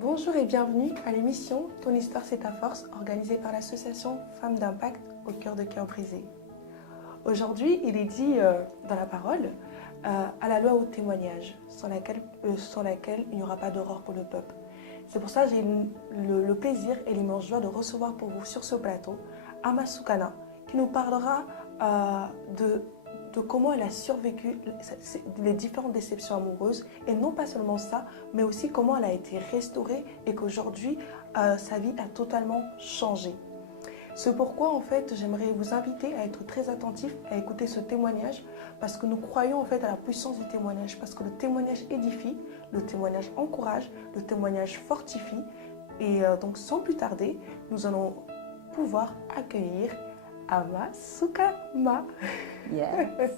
Bonjour et bienvenue à l'émission Ton histoire c'est ta force, organisée par l'association Femmes d'Impact au cœur de cœurs brisés. Aujourd'hui, il est dit dans la parole à la loi au témoignage, sans laquelle il n'y aura pas d'aurore pour le peuple. C'est pour ça que j'ai le plaisir et l'immense joie de recevoir pour vous sur ce plateau Ama Soukana, qui nous parlera de comment elle a survécu les différentes déceptions amoureuses, et non pas seulement ça, mais aussi comment elle a été restaurée et qu'aujourd'hui sa vie a totalement changé. C'est pourquoi en fait j'aimerais vous inviter à être très attentifs à écouter ce témoignage, parce que nous croyons en fait à la puissance du témoignage, parce que le témoignage édifie, le témoignage encourage, le témoignage fortifie. Et donc sans plus tarder, nous allons pouvoir accueillir Ama Soukana. Yes.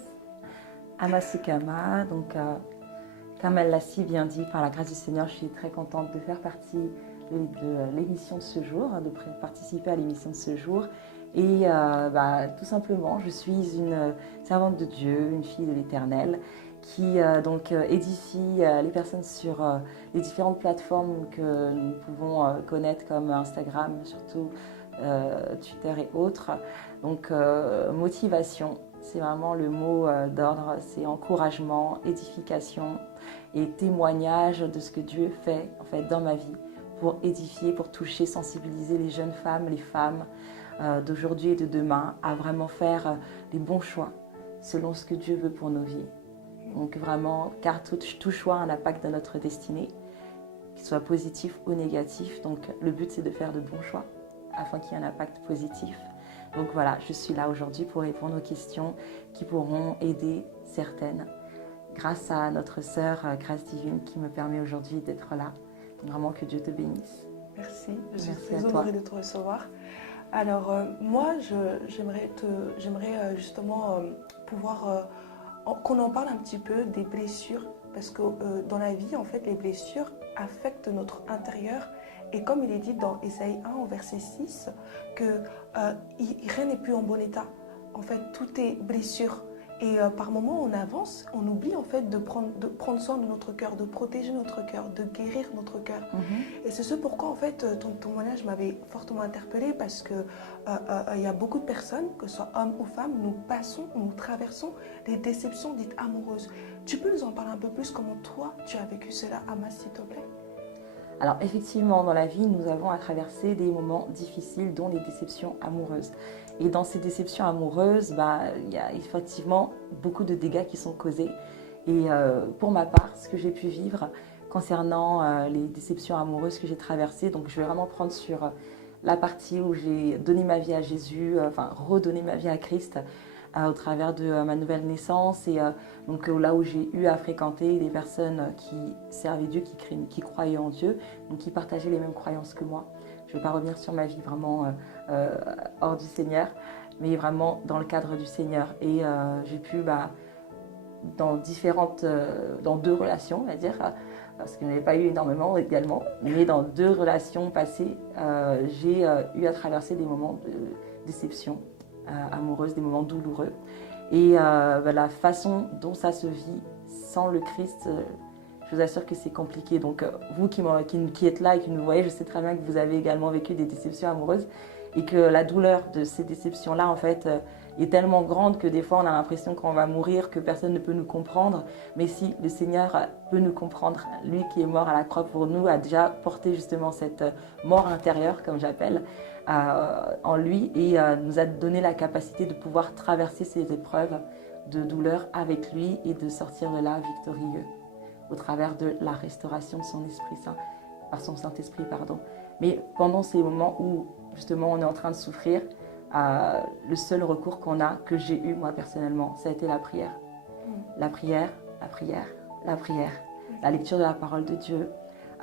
Ama Soukana, donc comme elle l'a si bien dit, par la grâce du Seigneur, je suis très contente de faire partie de l'émission de ce jour, de participer à l'émission de ce jour. Et tout simplement, je suis une servante de Dieu, une fille de l'Éternel, qui édifie les personnes sur les différentes plateformes que nous pouvons connaître comme Instagram, surtout Twitter et autres. Donc motivation, c'est vraiment le mot d'ordre, c'est encouragement, édification et témoignage de ce que Dieu fait en fait dans ma vie pour édifier, pour toucher, sensibiliser les jeunes femmes, les femmes d'aujourd'hui et de demain à vraiment faire les bons choix selon ce que Dieu veut pour nos vies. Donc vraiment, car tout choix a un impact dans notre destinée, qu'il soit positif ou négatif. Donc le but c'est de faire de bons choix afin qu'il y ait un impact positif. Donc voilà, je suis là aujourd'hui pour répondre aux questions qui pourront aider certaines grâce à notre sœur Grâce Divine qui me permet aujourd'hui d'être là. Donc vraiment que Dieu te bénisse. Merci, je suis très honorée de te recevoir. Alors moi, j'aimerais justement pouvoir qu'on en parle un petit peu des blessures, parce que dans la vie, en fait, les blessures affectent notre intérieur. Et comme il est dit dans Ésaïe 1 au verset 6, que rien n'est plus en bon état. En fait, tout est blessure. Et par moments, on avance, on oublie en fait de prendre soin de notre cœur, de protéger notre cœur, de guérir notre cœur. Et c'est ce pourquoi en fait ton témoignage m'avait fortement interpellée, parce que il y a beaucoup de personnes, que ce soit hommes ou femmes, nous traversons des déceptions dites amoureuses. Tu peux nous en parler un peu plus, comment toi tu as vécu cela, Ama, s'il te plaît? Alors effectivement, dans la vie, nous avons à traverser des moments difficiles, dont les déceptions amoureuses. Et dans ces déceptions amoureuses, il y a effectivement beaucoup de dégâts qui sont causés. Et pour ma part, ce que j'ai pu vivre concernant les déceptions amoureuses que j'ai traversées, donc je vais vraiment prendre sur la partie où j'ai donné ma vie à Jésus, redonné ma vie à Christ, au travers de ma nouvelle naissance, et donc là où j'ai eu à fréquenter des personnes qui servaient Dieu, qui croyaient en Dieu, donc qui partageaient les mêmes croyances que moi. Je ne vais pas revenir sur ma vie vraiment hors du Seigneur, mais vraiment dans le cadre du Seigneur. Et j'ai pu, dans deux relations, on va dire, parce qu'il n'y en avait pas eu énormément également, mais dans deux relations passées, j'ai eu à traverser des moments de déception amoureuse, des moments douloureux. Et la façon dont ça se vit sans le Christ, je vous assure que c'est compliqué. Donc vous qui êtes là et qui nous voyez, je sais très bien que vous avez également vécu des déceptions amoureuses, et que la douleur de ces déceptions-là, en fait, est tellement grande que des fois on a l'impression qu'on va mourir, que personne ne peut nous comprendre. Mais si le Seigneur peut nous comprendre, lui qui est mort à la croix pour nous, a déjà porté justement cette mort intérieure, comme j'appelle, en lui, et nous a donné la capacité de pouvoir traverser ces épreuves de douleur avec lui et de sortir de là victorieux au travers de la restauration de son Esprit Saint, par son Saint-Esprit, pardon. Mais pendant ces moments où justement on est en train de souffrir, le seul recours qu'on a, que j'ai eu moi personnellement, ça a été la prière. La prière, la prière, la prière, la lecture de la parole de Dieu.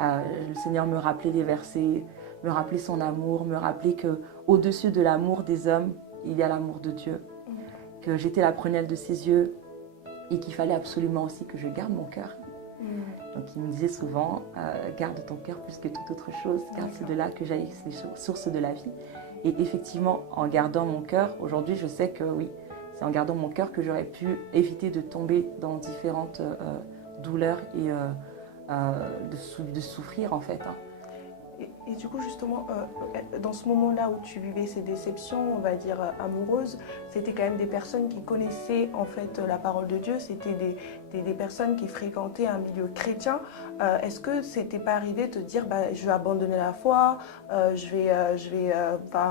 Le Seigneur me rappelait des versets, me rappelait son amour, me rappelait qu'au-dessus de l'amour des hommes, il y a l'amour de Dieu, que j'étais la prunelle de ses yeux et qu'il fallait absolument aussi que je garde mon cœur. Donc il me disait souvent, garde ton cœur plus que toute autre chose, car c'est de là que jaillissent les sources de la vie. Et effectivement, en gardant mon cœur, aujourd'hui je sais que oui, c'est en gardant mon cœur que j'aurais pu éviter de tomber dans différentes douleurs et de souffrir en fait. Et du coup, justement, dans ce moment-là où tu vivais ces déceptions, on va dire amoureuses, c'était quand même des personnes qui connaissaient en fait la parole de Dieu, c'était des personnes qui fréquentaient un milieu chrétien. Est-ce que c'était pas arrivé de te dire, bah, je vais abandonner la foi,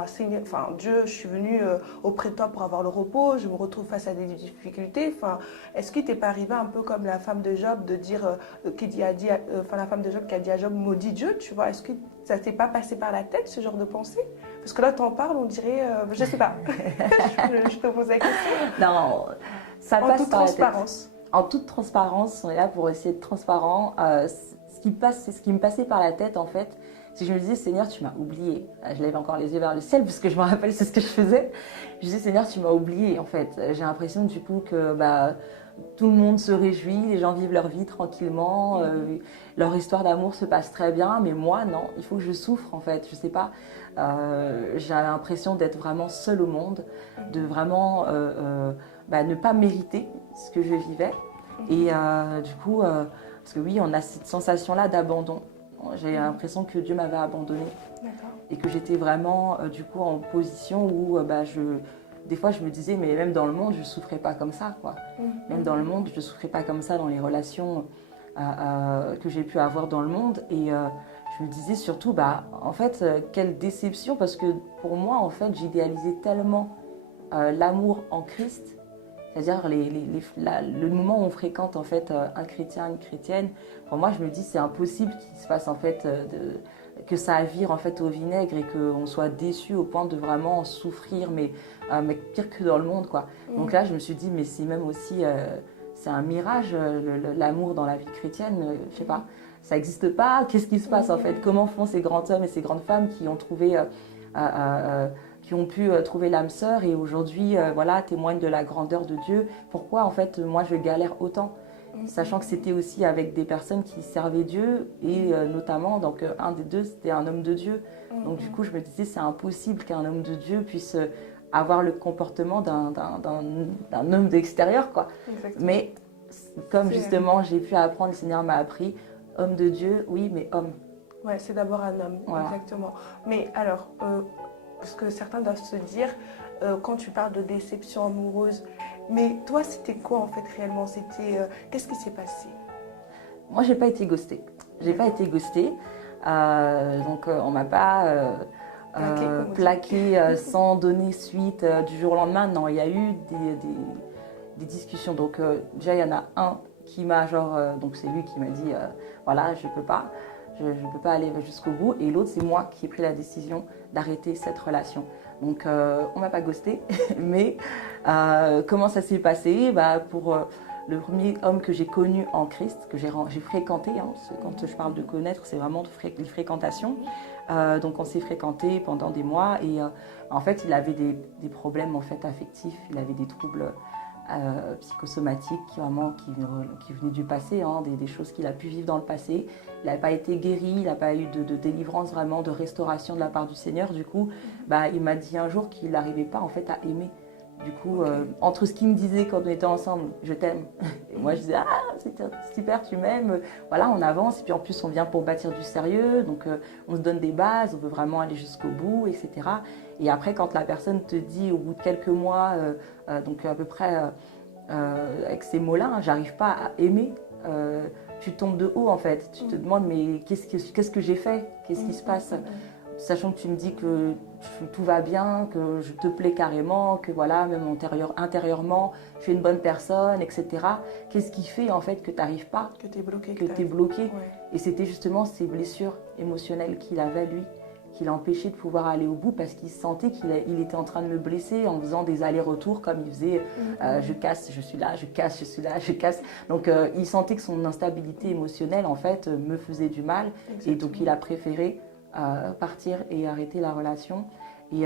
Seigneur, enfin, Dieu, je suis venu auprès de toi pour avoir le repos, je me retrouve face à des difficultés. Enfin, est-ce qu'il t'est pas arrivé un peu comme la femme de Job de dire, la femme de Job qui a dit à Job, maudit Dieu, tu vois, est-ce que ça t'est pas passé par la tête, ce genre de pensée? Parce que là, t'en parles, on dirait, je sais pas. je te pose la question. Non, ça En passe toute par la tête. transparence. En toute transparence, on est là pour essayer de transparent. Ce qui me passait par la tête, en fait, c'est que je me disais, Seigneur, tu m'as oublié. Je lève encore les yeux vers le ciel, parce que je me rappelle, c'est ce que je faisais. Je disais, Seigneur, tu m'as oublié, en fait. J'ai l'impression, du coup, que tout le monde se réjouit, les gens vivent leur vie tranquillement, leur histoire d'amour se passe très bien, mais moi, non, il faut que je souffre, en fait. Je sais pas. J'ai l'impression d'être vraiment seule au monde, de vraiment ne pas mériter ce que je vivais. Et du coup, parce que oui, on a cette sensation-là d'abandon. J'ai l'impression que Dieu m'avait abandonnée et que j'étais vraiment du coup en position où des fois je me disais, mais même dans le monde, je ne souffrais pas comme ça, quoi. Même dans le monde, je ne souffrais pas comme ça dans les relations que j'ai pu avoir dans le monde. Et je me disais surtout, en fait, quelle déception, parce que pour moi, en fait, j'idéalisais tellement l'amour en Christ. C'est-à-dire le moment où on fréquente en fait un chrétien, une chrétienne, pour moi je me dis c'est impossible qu'il se fasse en fait que ça vire en fait au vinaigre et qu'on soit déçu au point de vraiment souffrir, mais pire que dans le monde, quoi. Donc là je me suis dit mais c'est même aussi c'est un mirage l'amour dans la vie chrétienne, je sais pas, ça n'existe pas. Qu'est-ce qui se passe en fait? Comment font ces grands hommes et ces grandes femmes qui ont trouvé qui ont pu trouver l'âme sœur et aujourd'hui témoignent de la grandeur de Dieu. Pourquoi en fait moi je galère autant, sachant que c'était aussi avec des personnes qui servaient Dieu et notamment donc un des deux c'était un homme de Dieu. Donc du coup je me disais c'est impossible qu'un homme de Dieu puisse avoir le comportement d'un homme d'extérieur, quoi. Exactement. Mais comme justement j'ai pu apprendre, le Seigneur m'a appris, homme de Dieu, oui, mais homme. Ouais, c'est d'abord un homme, voilà. Exactement. Mais alors, parce que certains doivent se dire, quand tu parles de déception amoureuse, mais toi, c'était quoi en fait réellement? Qu'est-ce qui s'est passé? Moi, j'ai pas été ghostée. J'ai pas été ghostée. Donc, on m'a pas plaqué sans donner suite du jour au lendemain. Non, il y a eu des discussions. Donc, déjà, il y en a un qui m'a donc c'est lui qui m'a dit, voilà, je peux pas aller jusqu'au bout. Et l'autre, c'est moi qui ai pris la décision d'arrêter cette relation. Donc, on m'a pas ghosté. Mais comment ça s'est passé? Pour le premier homme que j'ai connu en Christ, que j'ai fréquenté, quand je parle de connaître, c'est vraiment une fréquentation. Donc, on s'est fréquenté pendant des mois et en fait, il avait des problèmes en fait affectifs. Il avait des troubles psychosomatiques qui venaient du passé, des choses qu'il a pu vivre dans le passé. Il n'avait pas été guéri, il n'a pas eu de délivrance, vraiment de restauration de la part du Seigneur. Du coup, il m'a dit un jour qu'il n'arrivait pas en fait à aimer. Du coup, entre ce qu'il me disait quand on était ensemble, je t'aime. Et moi, je disais, ah, c'est super, tu m'aimes. Voilà, on avance. Et puis en plus, on vient pour bâtir du sérieux. Donc, on se donne des bases, on veut vraiment aller jusqu'au bout, etc. Et après, quand la personne te dit, au bout de quelques mois, donc à peu près avec ces mots-là, j'arrive pas à aimer, tu tombes de haut en fait. Tu te demandes, mais qu'est-ce que j'ai fait? Qu'est-ce qui se passe? Sachant que tu me dis que tout va bien, que je te plais carrément, que voilà, même intérieurement, tu es une bonne personne, etc. Qu'est-ce qui fait en fait que tu n'arrives pas? Que tu es bloqué. Que tu es bloqué. Ouais. Et c'était justement ces blessures émotionnelles qu'il avait, lui, qui l'empêchaient de pouvoir aller au bout parce qu'il sentait qu'il était en train de me blesser en faisant des allers-retours comme il faisait je casse, je suis là, je casse, je suis là, je casse. Donc il sentait que son instabilité émotionnelle en fait me faisait du mal. Exactement. Et donc il a préféré partir et arrêter la relation. Et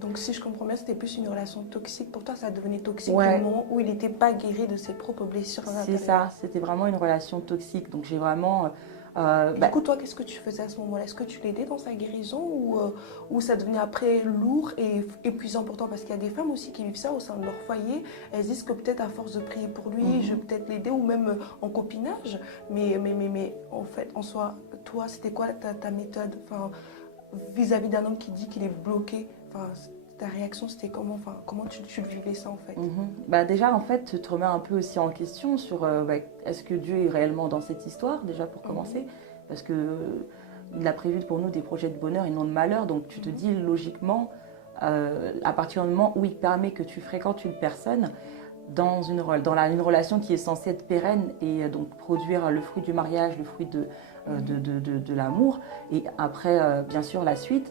Donc si je comprends bien, c'était plus une relation toxique. Pour toi, ça devenait toxique ouais. au moment où il n'était pas guéri de ses propres blessures. C'est ça, c'était vraiment une relation toxique. Donc j'ai vraiment Du coup, toi, qu'est-ce que tu faisais à ce moment-là? Est-ce que tu l'aidais dans sa guérison ou ça devenait après lourd et épuisant pour toi? Parce qu'il y a des femmes aussi qui vivent ça au sein de leur foyer. Elles disent que peut-être à force de prier pour lui, je vais peut-être l'aider ou même en copinage. Mais en fait, en soi, toi, c'était quoi ta méthode vis-à-vis d'un homme qui dit qu'il est bloqué? Ta réaction, c'était comment? Comment tu vivais ça en fait? Déjà, en fait, tu te remets un peu aussi en question sur est-ce que Dieu est réellement dans cette histoire, déjà pour commencer? Parce que il a prévu pour nous des projets de bonheur et non de malheur. Donc tu te dis logiquement, à partir du moment où il permet que tu fréquentes une personne dans une relation qui est censée être pérenne et donc produire le fruit du mariage, le fruit de l'amour, et après, bien sûr, la suite,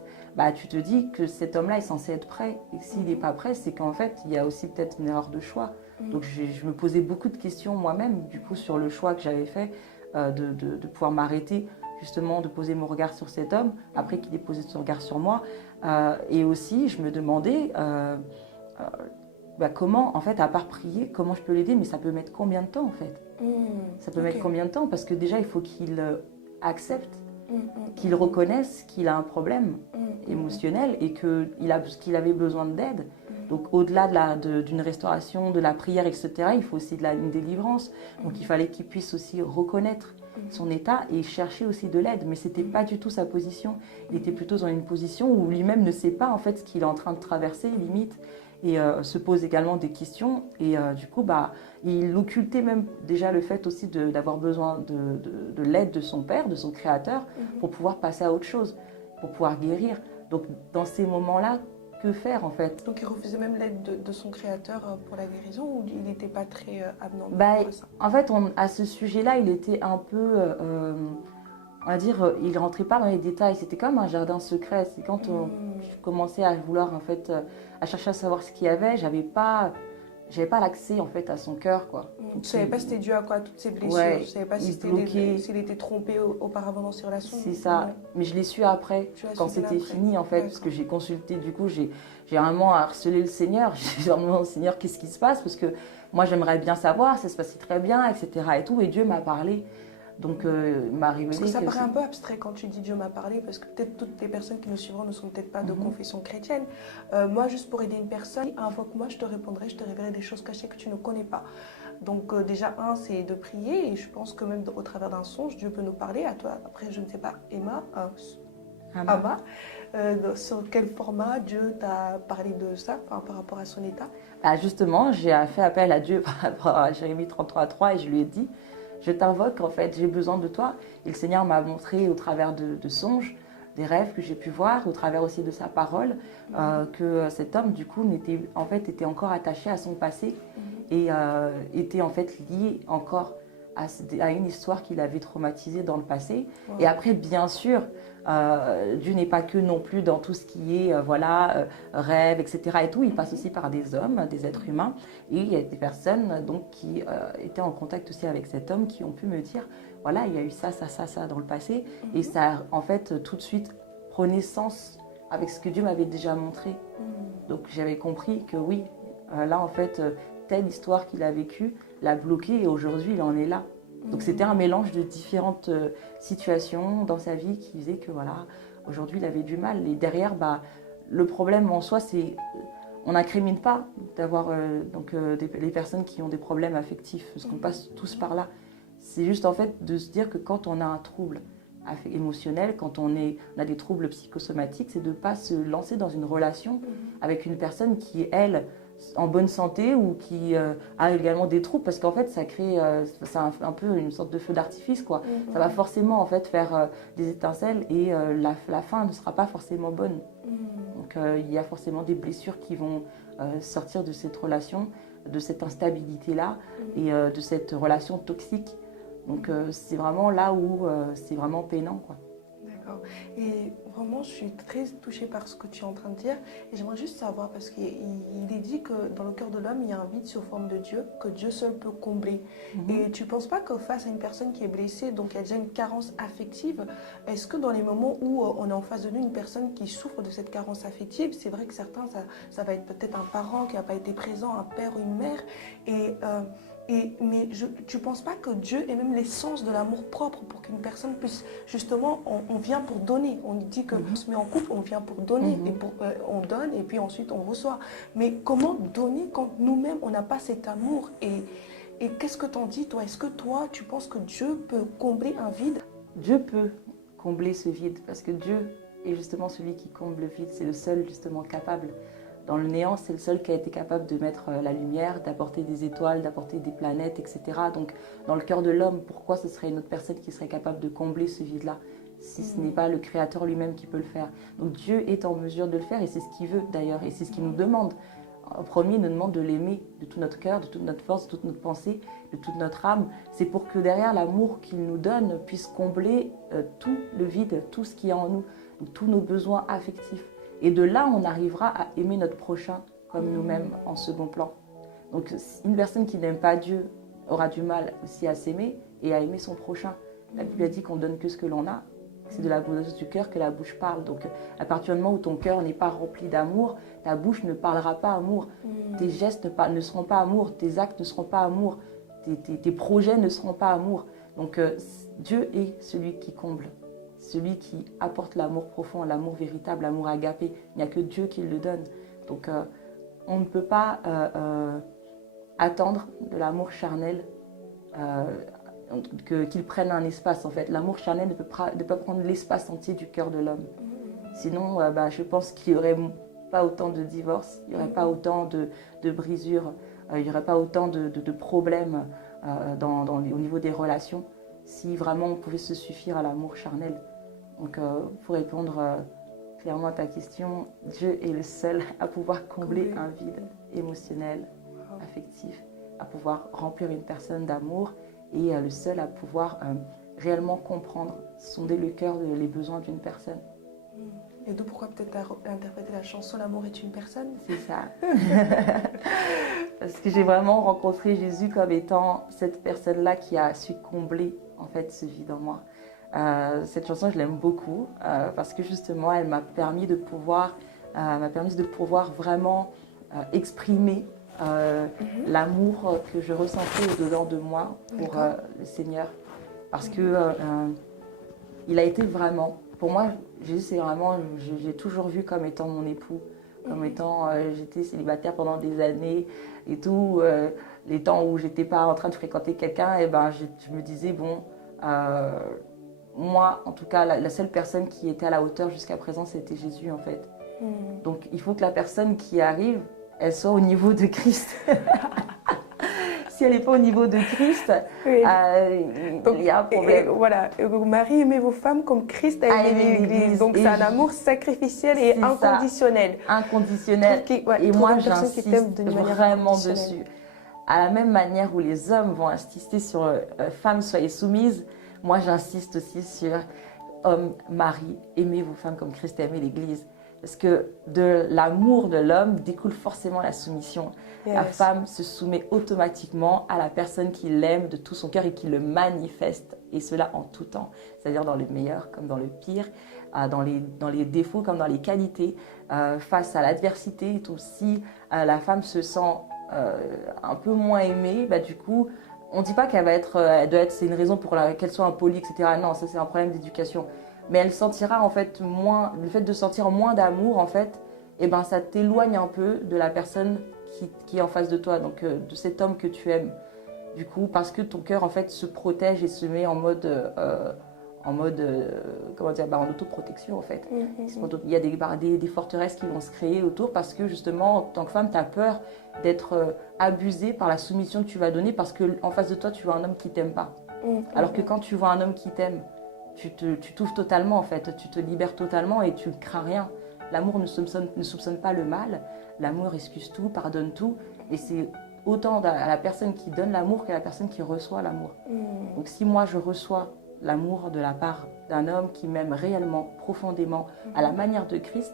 tu te dis que cet homme-là est censé être prêt. Et s'il n'est pas prêt, c'est qu'en fait, il y a aussi peut-être une erreur de choix. Donc je me posais beaucoup de questions moi-même, du coup, sur le choix que j'avais fait de pouvoir m'arrêter, justement, de poser mon regard sur cet homme, après qu'il ait posé son regard sur moi. Et aussi, je me demandais... comment, en fait, à part prier, comment je peux l'aider? Mais ça peut mettre combien de temps, en fait? Ça peut mettre combien de temps? Parce que déjà, il faut qu'il accepte, qu'il reconnaisse qu'il a un problème émotionnel et qu'il avait besoin d'aide. Donc, au-delà d'une restauration, de la prière, etc., il faut aussi une délivrance. Donc, il fallait qu'il puisse aussi reconnaître son état et chercher aussi de l'aide. Mais ce n'était pas du tout sa position. Il était plutôt dans une position où lui-même ne sait pas, en fait, ce qu'il est en train de traverser, limite. Et se pose également des questions. Et du coup, il occultait même déjà le fait aussi d'avoir besoin de l'aide de son père, de son créateur, pour pouvoir passer à autre chose, pour pouvoir guérir. Donc, dans ces moments-là, que faire en fait? Donc, il refusait même l'aide de son créateur pour la guérison ou il n'était pas très avenant pour ça? En fait, à ce sujet-là, il était un peu... on va dire, il ne rentrait pas dans les détails. C'était comme un jardin secret. C'est quand je commençais à vouloir, en fait, à chercher à savoir ce qu'il y avait, j'avais pas l'accès, en fait, à son cœur, quoi. Tu ne savais pas c'était dû à quoi, toutes ces blessures? Ouais, tu ne savais pas s'il était trompé auparavant dans ses relations? C'est ça. Mais je l'ai su après, quand c'était fini, en fait, parce que j'ai consulté, du coup, j'ai vraiment harcelé le Seigneur. J'ai demandé au Seigneur, qu'est-ce qui se passe? Parce que moi, j'aimerais bien savoir, ça se passait très bien, etc. et tout. Et Dieu m'a parlé. Donc, il m'a révélé. Parce que ça paraît un peu abstrait quand tu dis Dieu m'a parlé, parce que peut-être toutes les personnes qui nous suivront ne sont peut-être pas de confession chrétienne. Moi, juste pour aider une personne, invoque-moi, je te répondrai, je te révélerai des choses cachées que tu ne connais pas. Donc, déjà, c'est de prier, et je pense que même au travers d'un songe, Dieu peut nous parler. À toi, après, je ne sais pas, Ama, sur quel format Dieu t'a parlé de ça, par rapport à son état? Justement, j'ai fait appel à Dieu par rapport à Jérémie 33:3 et je lui ai dit, je t'invoque, en fait, j'ai besoin de toi. Et le Seigneur m'a montré au travers de songes, des rêves que j'ai pu voir, au travers aussi de sa parole, que cet homme, du coup, était encore attaché à son passé et était en fait lié encore à une histoire qu'il avait traumatisée dans le passé. Et après, bien sûr, Dieu n'est pas que non plus dans tout ce qui est rêve, etc. et tout. Il passe aussi par des hommes, des êtres humains. Et il y a des personnes donc, qui étaient en contact aussi avec cet homme qui ont pu me dire, voilà, il y a eu ça, ça, ça, ça dans le passé. Et ça, en fait, tout de suite, prenait sens avec ce que Dieu m'avait déjà montré. Donc j'avais compris que oui, là, en fait, telle histoire qu'il a vécue l'a bloqué et aujourd'hui, il en est là. Donc c'était un mélange de différentes situations dans sa vie qui faisait que voilà, aujourd'hui il avait du mal. Et derrière, le problème en soi, c'est on n'incrimine pas d'avoir les personnes qui ont des problèmes affectifs, parce qu'on passe tous par là. C'est juste en fait de se dire que quand on a un trouble émotionnel, quand on a des troubles psychosomatiques, c'est de ne pas se lancer dans une relation avec une personne qui est, elle, en bonne santé ou qui a également des troubles, parce qu'en fait ça crée c'est un peu une sorte de feu d'artifice quoi. Ça va forcément en fait faire des étincelles et la fin ne sera pas forcément bonne. Donc il y a forcément des blessures qui vont sortir de cette relation, de cette instabilité là et de cette relation toxique. Donc c'est vraiment là où c'est vraiment peinant quoi. D'accord. Et vraiment, je suis très touchée par ce que tu es en train de dire. Et j'aimerais juste savoir, parce qu'il est dit que dans le cœur de l'homme, il y a un vide sous forme de Dieu, que Dieu seul peut combler. Et tu ne penses pas que face à une personne qui est blessée, donc il y a déjà une carence affective, est-ce que dans les moments où on est en face de nous, une personne qui souffre de cette carence affective, c'est vrai que certains, ça va être peut-être un parent qui n'a pas été présent, un père ou une mère, et Mais tu ne penses pas que Dieu est même l'essence de l'amour propre pour qu'une personne puisse, justement, on vient pour donner. On dit que on se met en couple, on vient pour donner, et on donne et puis ensuite on reçoit. Mais comment donner quand nous-mêmes, on n'a pas cet amour et qu'est-ce que t'en dis, toi? Est-ce que toi, tu penses que Dieu peut combler un vide? Dieu peut combler ce vide parce que Dieu est justement celui qui comble le vide. C'est le seul justement capable. Dans le néant, c'est le seul qui a été capable de mettre la lumière, d'apporter des étoiles, d'apporter des planètes, etc. Donc, dans le cœur de l'homme, pourquoi ce serait une autre personne qui serait capable de combler ce vide-là, si ce n'est pas le Créateur lui-même qui peut le faire? Donc, Dieu est en mesure de le faire et c'est ce qu'il veut d'ailleurs, et c'est ce qu'il nous demande. En premier, il nous demande de l'aimer de tout notre cœur, de toute notre force, de toute notre pensée, de toute notre âme. C'est pour que derrière l'amour qu'il nous donne puisse combler tout le vide, tout ce qui est en nous, tous nos besoins affectifs. Et de là, on arrivera à aimer notre prochain comme nous-mêmes en second plan. Donc, une personne qui n'aime pas Dieu aura du mal aussi à s'aimer et à aimer son prochain. La Bible a dit qu'on donne que ce que l'on a. C'est de l'abondance du cœur que la bouche parle. Donc, à partir du moment où ton cœur n'est pas rempli d'amour, ta bouche ne parlera pas amour. Tes gestes ne seront pas amour. Tes actes ne seront pas amour. Tes projets ne seront pas amour. Donc, Dieu est celui qui comble. Celui qui apporte l'amour profond, l'amour véritable, l'amour agapé. Il n'y a que Dieu qui le donne. Donc, on ne peut pas attendre de l'amour charnel qu'il prenne un espace, en fait. L'amour charnel ne peut pas prendre l'espace entier du cœur de l'homme. Sinon, je pense qu'il n'y aurait pas autant de divorces, il n'y aurait pas autant de brisures, il n'y aurait pas autant de problèmes au niveau des relations, si vraiment on pouvait se suffire à l'amour charnel. Donc, pour répondre clairement à ta question, Dieu est le seul à pouvoir combler un vide émotionnel, affectif, à pouvoir remplir une personne d'amour et le seul à pouvoir réellement comprendre, sonder le cœur, les besoins d'une personne. Et d'où pourquoi peut-être interpréter la chanson L'amour est une personne? C'est ça. Parce que j'ai vraiment rencontré Jésus comme étant cette personne-là qui a su combler en fait ce vide en moi. Cette chanson, je l'aime beaucoup parce que justement, elle m'a permis de pouvoir vraiment exprimer l'amour que je ressentais au-dedans de moi pour le Seigneur. Parce que il a été vraiment, pour moi, Jésus, c'est vraiment, j'ai toujours vu comme étant mon époux, comme étant, j'étais célibataire pendant des années et tout, les temps où j'étais pas en train de fréquenter quelqu'un, et je me disais, bon, moi, en tout cas, la seule personne qui était à la hauteur jusqu'à présent, c'était Jésus, en fait. Donc, il faut que la personne qui arrive, elle soit au niveau de Christ. Si elle n'est pas au niveau de Christ, il y a un problème. Voilà, Marie, aimez vos femmes comme Christ a aimé l'Église. Donc, c'est un amour sacrificiel et inconditionnel. Inconditionnel. Et moi, j'insiste vraiment dessus. À la même manière où les hommes vont insister sur femmes, soyez soumises, moi, j'insiste aussi sur hommes, mari, aimez vos femmes comme Christ a aimé l'Église. Parce que de l'amour de l'homme découle forcément la soumission. Yes. La femme se soumet automatiquement à la personne qui l'aime de tout son cœur et qui le manifeste. Et cela en tout temps. C'est-à-dire dans le meilleur comme dans le pire, dans les défauts comme dans les qualités. Face à l'adversité, tout. Si la femme se sent un peu moins aimée, du coup, on ne dit pas c'est une raison pour qu'elle soit impolie, etc. Non, ça c'est un problème d'éducation. Mais elle sentira en fait moins, le fait de sentir moins d'amour en fait, ça t'éloigne un peu de la personne qui est en face de toi, donc de cet homme que tu aimes. Du coup, parce que ton cœur en fait se protège et se met en mode en autoprotection en fait. Il y a des forteresses qui vont se créer autour parce que justement, en tant que femme, tu as peur d'être abusée par la soumission que tu vas donner parce qu'en face de toi, tu vois un homme qui t'aime pas. Alors que quand tu vois un homme qui t'aime, tu t'ouvres totalement en fait, tu te libères totalement et tu ne crains rien. L'amour ne soupçonne pas le mal, l'amour excuse tout, pardonne tout, et c'est autant à la personne qui donne l'amour qu'à la personne qui reçoit l'amour. Donc si moi je reçois l'amour de la part d'un homme qui m'aime réellement, profondément, à la manière de Christ,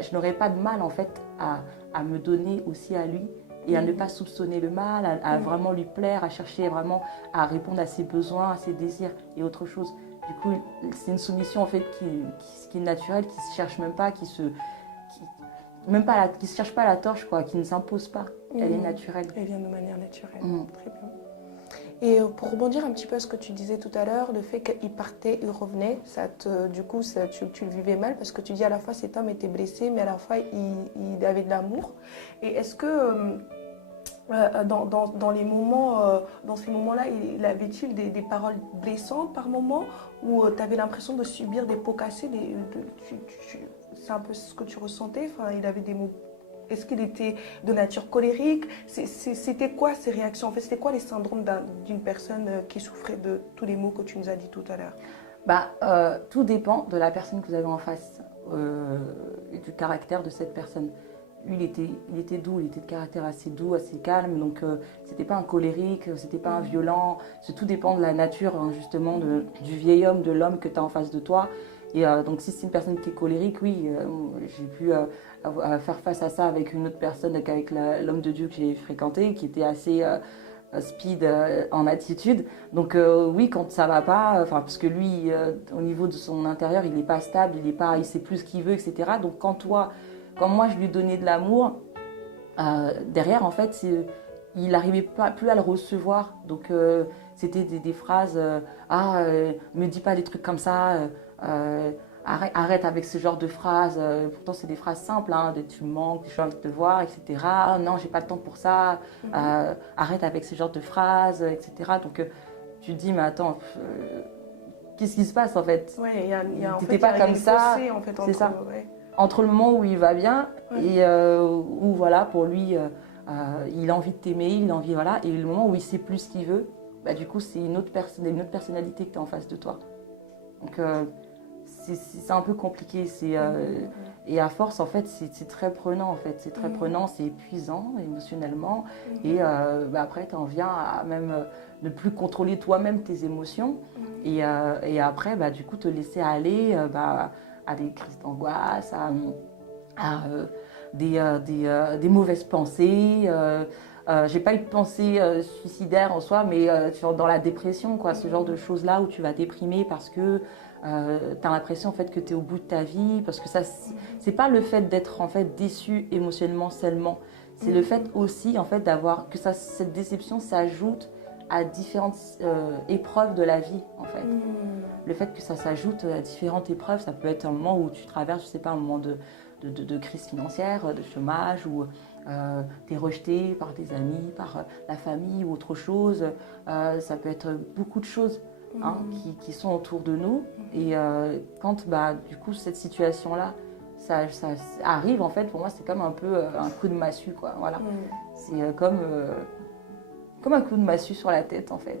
je n'aurai pas de mal en fait à me donner aussi à lui et à ne pas soupçonner le mal, à vraiment lui plaire, à chercher vraiment à répondre à ses besoins, à ses désirs et autre chose. Du coup, c'est une soumission en fait qui est naturelle, qui se cherche même pas, qui se cherche pas la torche quoi, qui ne s'impose pas. Elle est naturelle. Elle vient de manière naturelle. Très bien. Et pour rebondir un petit peu à ce que tu disais tout à l'heure, le fait qu'il partait, il revenait, du coup, tu le vivais mal parce que tu dis à la fois cet homme était blessé, mais à la fois il avait de l'amour. Et est-ce que dans ces moments-là, il avait-il des paroles blessantes par moment ou tu avais l'impression de subir des pots cassés c'est un peu ce que tu ressentais, enfin, il avait des mots. Est-ce qu'il était de nature colérique? C'était quoi ces réactions? En fait, c'était quoi les syndromes d'une personne qui souffrait de tous les mots que tu nous as dit tout à l'heure? Tout dépend de la personne que vous avez en face et du caractère de cette personne. Lui, il était doux, il était de caractère assez doux, assez calme, donc c'était pas un colérique, c'était pas un violent. Tout dépend de la nature, hein, justement, du vieil homme, de l'homme que tu as en face de toi. Et donc, si c'est une personne qui est colérique, oui, j'ai pu faire face à ça avec une autre personne, avec l'homme de Dieu que j'ai fréquenté, qui était assez speed en attitude. Donc oui, quand ça va pas, parce que lui, au niveau de son intérieur, il n'est pas stable, il sait plus ce qu'il veut, etc. Donc quand moi je lui donnais de l'amour, derrière en fait, il n'arrivait pas plus à le recevoir. Donc c'était des phrases, me dis pas des trucs comme ça. Arrête avec ce genre de phrases. Pourtant, c'est des phrases simples. Hein, tu me manques, j'ai envie de te voir, etc. Ah, non, j'ai pas le temps pour ça. Arrête avec ce genre de phrases, etc. Donc, tu te dis, mais attends, qu'est-ce qui se passe en fait? Ouais, T'étais pas comme ça. C'est ça. Ouais. Entre le moment où il va bien et où, voilà, pour lui, il a envie de t'aimer, il a envie, voilà, et le moment où il sait plus ce qu'il veut, bah, du coup, c'est une autre personnalité que tu as en face de toi. Donc, c'est un peu compliqué. Et à force, en fait, c'est très prenant. En fait. C'est très prenant, c'est épuisant émotionnellement. Et après, tu en viens à même ne plus contrôler toi-même tes émotions. Et après, du coup, te laisser aller à des crises d'angoisse, à des mauvaises pensées. J'ai pas eu de pensée suicidaire en soi, mais dans la dépression, quoi, ce genre de choses-là où tu vas déprimer parce que tu as l'impression en fait, que tu es au bout de ta vie, parce que ça, c'est pas le fait d'être en fait déçu émotionnellement seulement, c'est le fait aussi en fait d'avoir que cette déception s'ajoute à différentes épreuves de la vie en fait. Le fait que ça s'ajoute à différentes épreuves, ça peut être un moment où tu traverses, je sais pas, un moment de crise financière, de chômage, ou tu es rejeté par tes amis, par la famille ou autre chose. Ça peut être beaucoup de choses qui sont autour de nous. Et quand du coup cette situation-là, ça arrive, en fait, pour moi, c'est comme un peu un coup de massue, quoi. Voilà. C'est comme un coup de massue sur la tête, en fait.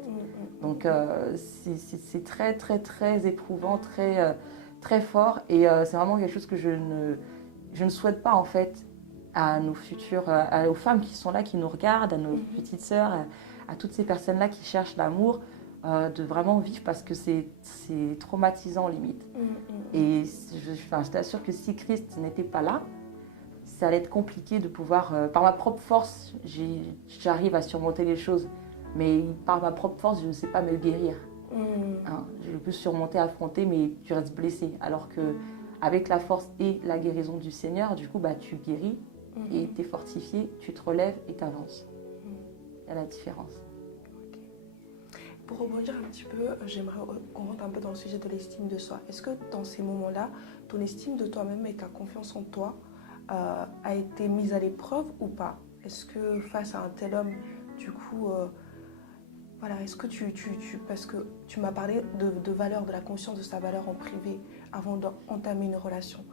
Donc c'est très, très, très éprouvant, très, très fort. Et c'est vraiment quelque chose que je ne souhaite pas, en fait, à nos futures, aux femmes qui sont là, qui nous regardent, à nos petites sœurs, à toutes ces personnes-là qui cherchent l'amour, de vraiment vivre, parce que c'est traumatisant limite. Et je t'assure que si Christ n'était pas là, ça allait être compliqué de pouvoir, par ma propre force, j'arrive à surmonter les choses, mais par ma propre force, je ne sais pas me guérir. Je peux surmonter, affronter, mais tu restes blessé, alors que avec la force et la guérison du Seigneur, du coup, tu guéris et tu es fortifié, tu te relèves et tu avances. Il y a la différence. Pour rebondir un petit peu, j'aimerais qu'on rentre un peu dans le sujet de l'estime de soi. Est-ce que dans ces moments-là, ton estime de toi-même et ta confiance en toi a été mise à l'épreuve ou pas? Est-ce que face à un tel homme, du coup, est-ce que parce que tu m'as parlé de valeur, de la conscience de sa valeur en privé avant d'entamer une relation.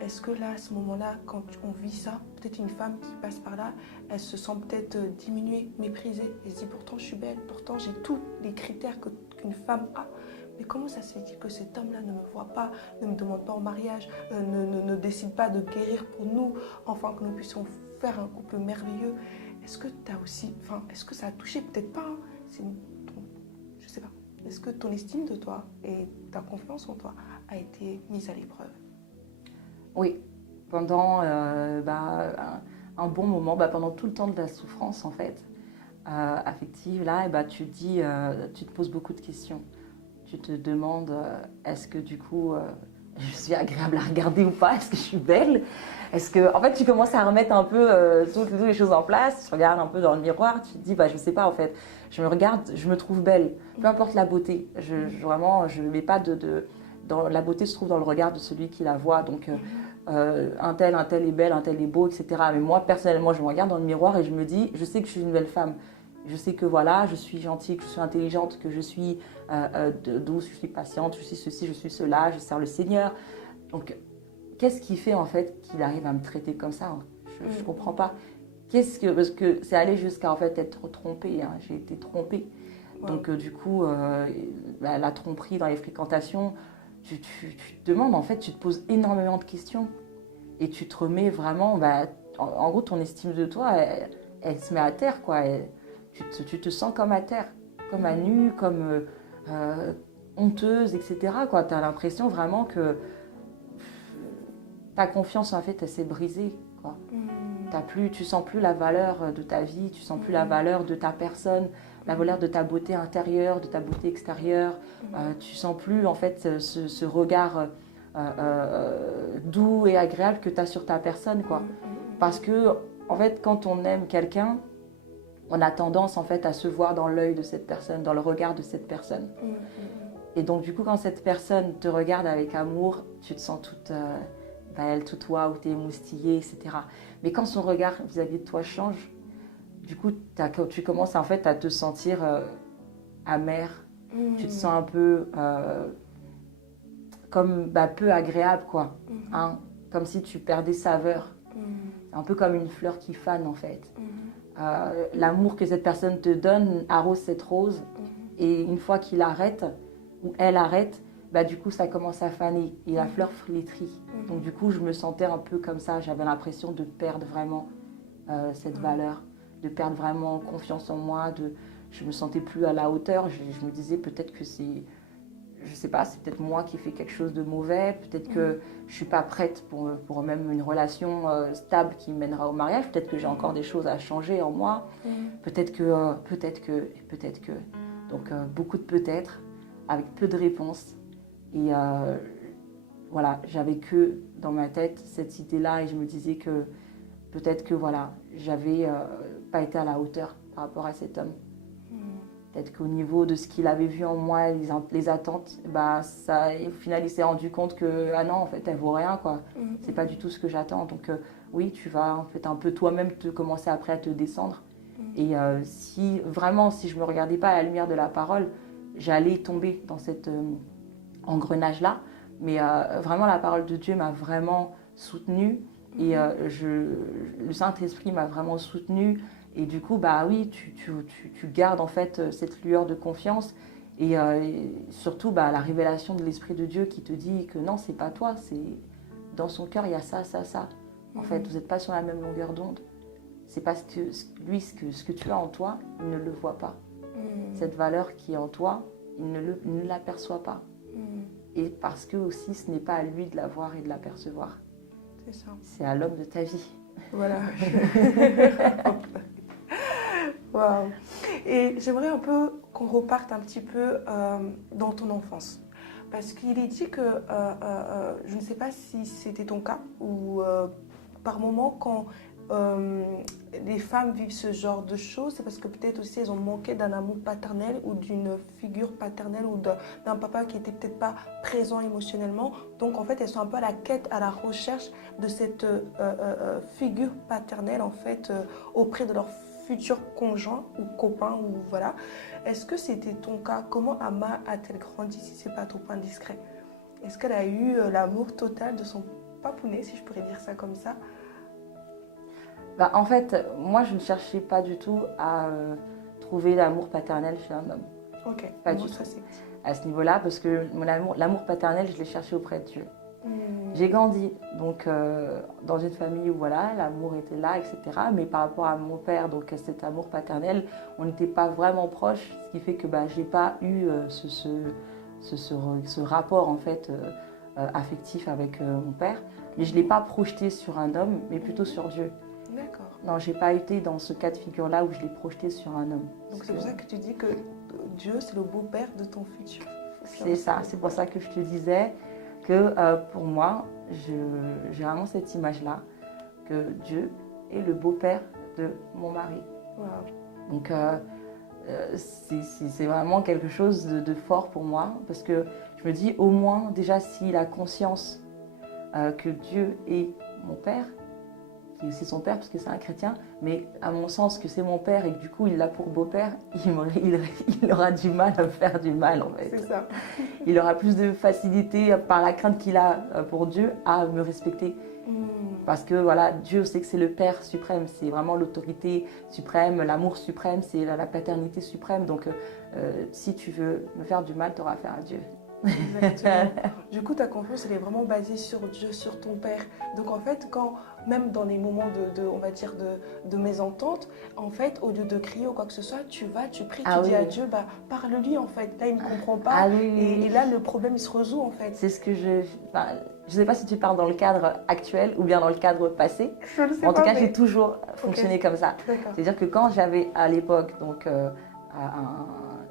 Est-ce que là, à ce moment-là, quand on vit ça, peut-être une femme qui passe par là, elle se sent peut-être diminuée, méprisée. Elle se dit pourtant je suis belle, pourtant j'ai tous les critères qu'une femme a. Mais comment ça se fait que cet homme-là ne me voit pas, ne me demande pas en mariage, ne décide pas de guérir pour nous, enfin que nous puissions faire un couple merveilleux? Est-ce que tu as aussi, est-ce que ça a touché, peut-être pas, je sais pas. Est-ce que ton estime de toi et ta confiance en toi a été mise à l'épreuve? Oui, pendant un bon moment, pendant tout le temps de la souffrance en fait, affective, là, tu te poses beaucoup de questions. Tu te demandes, est-ce que du coup, je suis agréable à regarder ou pas? Est-ce que je suis belle? Est-ce que, en fait, tu commences à remettre un peu toutes les choses en place, tu regardes un peu dans le miroir, tu te dis, bah, je sais pas, en fait, je me regarde, je me trouve belle, peu importe la beauté. Vraiment, je ne mets pas dans la beauté se trouve dans le regard de celui qui la voit. Donc, un tel est belle, un tel est beau, etc. Mais moi, personnellement, je me regarde dans le miroir et je me dis, je sais que je suis une belle femme. Je sais que voilà, je suis gentille, que je suis intelligente, que je suis douce, je suis patiente, je suis ceci, je suis cela, je sers le Seigneur. Donc, qu'est-ce qui fait en fait qu'il arrive à me traiter comme ça? Je ne comprends pas. Parce que c'est allé jusqu'à en fait être trompée. Hein. J'ai été trompée. Ouais. Donc du coup, la tromperie dans les fréquentations, tu te demandes en fait, tu te poses énormément de questions et tu te remets vraiment, en gros, ton estime de toi, elle se met à terre quoi. Tu te sens comme à terre, comme à nu, comme honteuse, etc. Quoi. Tu as l'impression vraiment que ta confiance, en fait, elle s'est brisée. Quoi. Tu sens plus la valeur de ta vie, tu sens plus la valeur de ta personne, la valeur de ta beauté intérieure, de ta beauté extérieure. Tu sens plus, en fait, ce regard doux et agréable que tu as sur ta personne. Quoi. Parce que, en fait, quand on aime quelqu'un, on a tendance, en fait, à se voir dans l'œil de cette personne, dans le regard de cette personne. Et donc, du coup, quand cette personne te regarde avec amour, tu te sens toute belle, toute toi, où tu es émoustillée, etc. Mais quand son regard vis-à-vis de toi change, du coup, tu commences en fait à te sentir amère. Tu te sens un peu comme peu agréable, quoi. Hein, comme si tu perdais saveur. Un peu comme une fleur qui fane, en fait. L'amour que cette personne te donne arrose cette rose. Et une fois qu'il arrête, ou elle arrête, du coup, ça commence à faner et la fleur flétrit. Donc, du coup, je me sentais un peu comme ça. J'avais l'impression de perdre vraiment cette valeur, de perdre vraiment confiance en moi. Je me sentais plus à la hauteur. Je me disais peut-être que je sais pas, c'est peut-être moi qui ai fait quelque chose de mauvais. Peut-être que je suis pas prête pour même une relation stable qui mènera au mariage. Peut-être que j'ai encore des choses à changer en moi. Peut-être que. Donc, beaucoup de peut-être, avec peu de réponses. Et voilà, j'avais que dans ma tête cette idée-là et je me disais que peut-être que voilà, j'avais pas été à la hauteur par rapport à cet homme. Peut-être qu'au niveau de ce qu'il avait vu en moi, les attentes, au final, il s'est rendu compte que ah non, en fait, elle vaut rien quoi. C'est pas du tout ce que j'attends. Donc oui, tu vas en fait un peu toi-même te commencer après à te descendre. Et si je me regardais pas à la lumière de la parole, j'allais tomber dans cet engrenage-là. Mais vraiment, la parole de Dieu m'a vraiment soutenue et le Saint-Esprit m'a vraiment soutenue. Et du coup, oui, tu gardes en fait cette lueur de confiance et surtout la révélation de l'Esprit de Dieu qui te dit que non, c'est pas toi, c'est dans son cœur, il y a ça, ça, ça. En fait, vous n'êtes pas sur la même longueur d'onde. C'est parce que lui, ce que tu as en toi, il ne le voit pas. Cette valeur qui est en toi, il ne l'aperçoit pas. Et parce que aussi, ce n'est pas à lui de la voir et de l'apercevoir. C'est ça. C'est à l'homme de ta vie. Voilà. Waouh. Et j'aimerais un peu qu'on reparte un petit peu dans ton enfance. Parce qu'il est dit que, je ne sais pas si c'était ton cas, ou par moment, quand les femmes vivent ce genre de choses, c'est parce que peut-être aussi elles ont manqué d'un amour paternel ou d'une figure paternelle ou d'un papa qui n'était peut-être pas présent émotionnellement. Donc en fait, elles sont un peu à la quête, à la recherche de cette figure paternelle en fait auprès de leur futur conjoint ou copain ou voilà. Est-ce que c'était ton cas? Comment Ama a-t-elle grandi si c'est pas trop indiscret? Est-ce qu'elle a eu l'amour total de son papounet, si je pourrais dire ça comme ça? En fait, moi, je ne cherchais pas du tout à trouver l'amour paternel chez un homme. Ok, pas du tout. À ce niveau-là, parce que l'amour paternel, je l'ai cherché auprès de Dieu. J'ai grandi donc dans une famille où voilà, l'amour était là, etc. Mais par rapport à mon père, donc cet amour paternel, on n'était pas vraiment proches, ce qui fait que j'ai pas eu ce rapport en fait affectif avec mon père. Mais je l'ai pas projeté sur un homme, mais plutôt sur Dieu. D'accord. Non, j'ai pas été dans ce cas de figure-là où je l'ai projeté sur un homme. Donc c'est pour ça que tu dis que Dieu, c'est le beau-père de ton futur. C'est ça, c'est pour ça que je te disais que pour moi, j'ai vraiment cette image-là, que Dieu est le beau-père de mon mari. Wow. Donc, c'est vraiment quelque chose de fort pour moi, parce que je me dis, au moins, déjà, s'il a conscience que Dieu est mon père, qui est aussi son père, parce que c'est un chrétien, mais à mon sens, que c'est mon père et que du coup, il l'a pour beau-père, il aura du mal à me faire du mal, en fait. C'est ça. Il aura plus de facilité, par la crainte qu'il a pour Dieu, à me respecter. Parce que voilà, Dieu sait que c'est le Père suprême, c'est vraiment l'autorité suprême, l'amour suprême, c'est la paternité suprême. Donc, si tu veux me faire du mal, tu auras affaire à Dieu. Exactement. Du coup, ta confiance, elle est vraiment basée sur Dieu, sur ton Père. Donc, en fait, même dans les moments on va dire, de mésentente, en fait, au lieu de crier ou quoi que ce soit, tu pries, tu dis à Dieu, parle-lui, en fait. Là, il ne comprend pas. Et là, le problème, il se résout, en fait. C'est ce que je ne sais pas si tu parles dans le cadre actuel ou bien dans le cadre passé. Je ne sais en pas. tout cas, j'ai toujours fonctionné comme ça. C'est-à-dire que quand j'avais à l'époque donc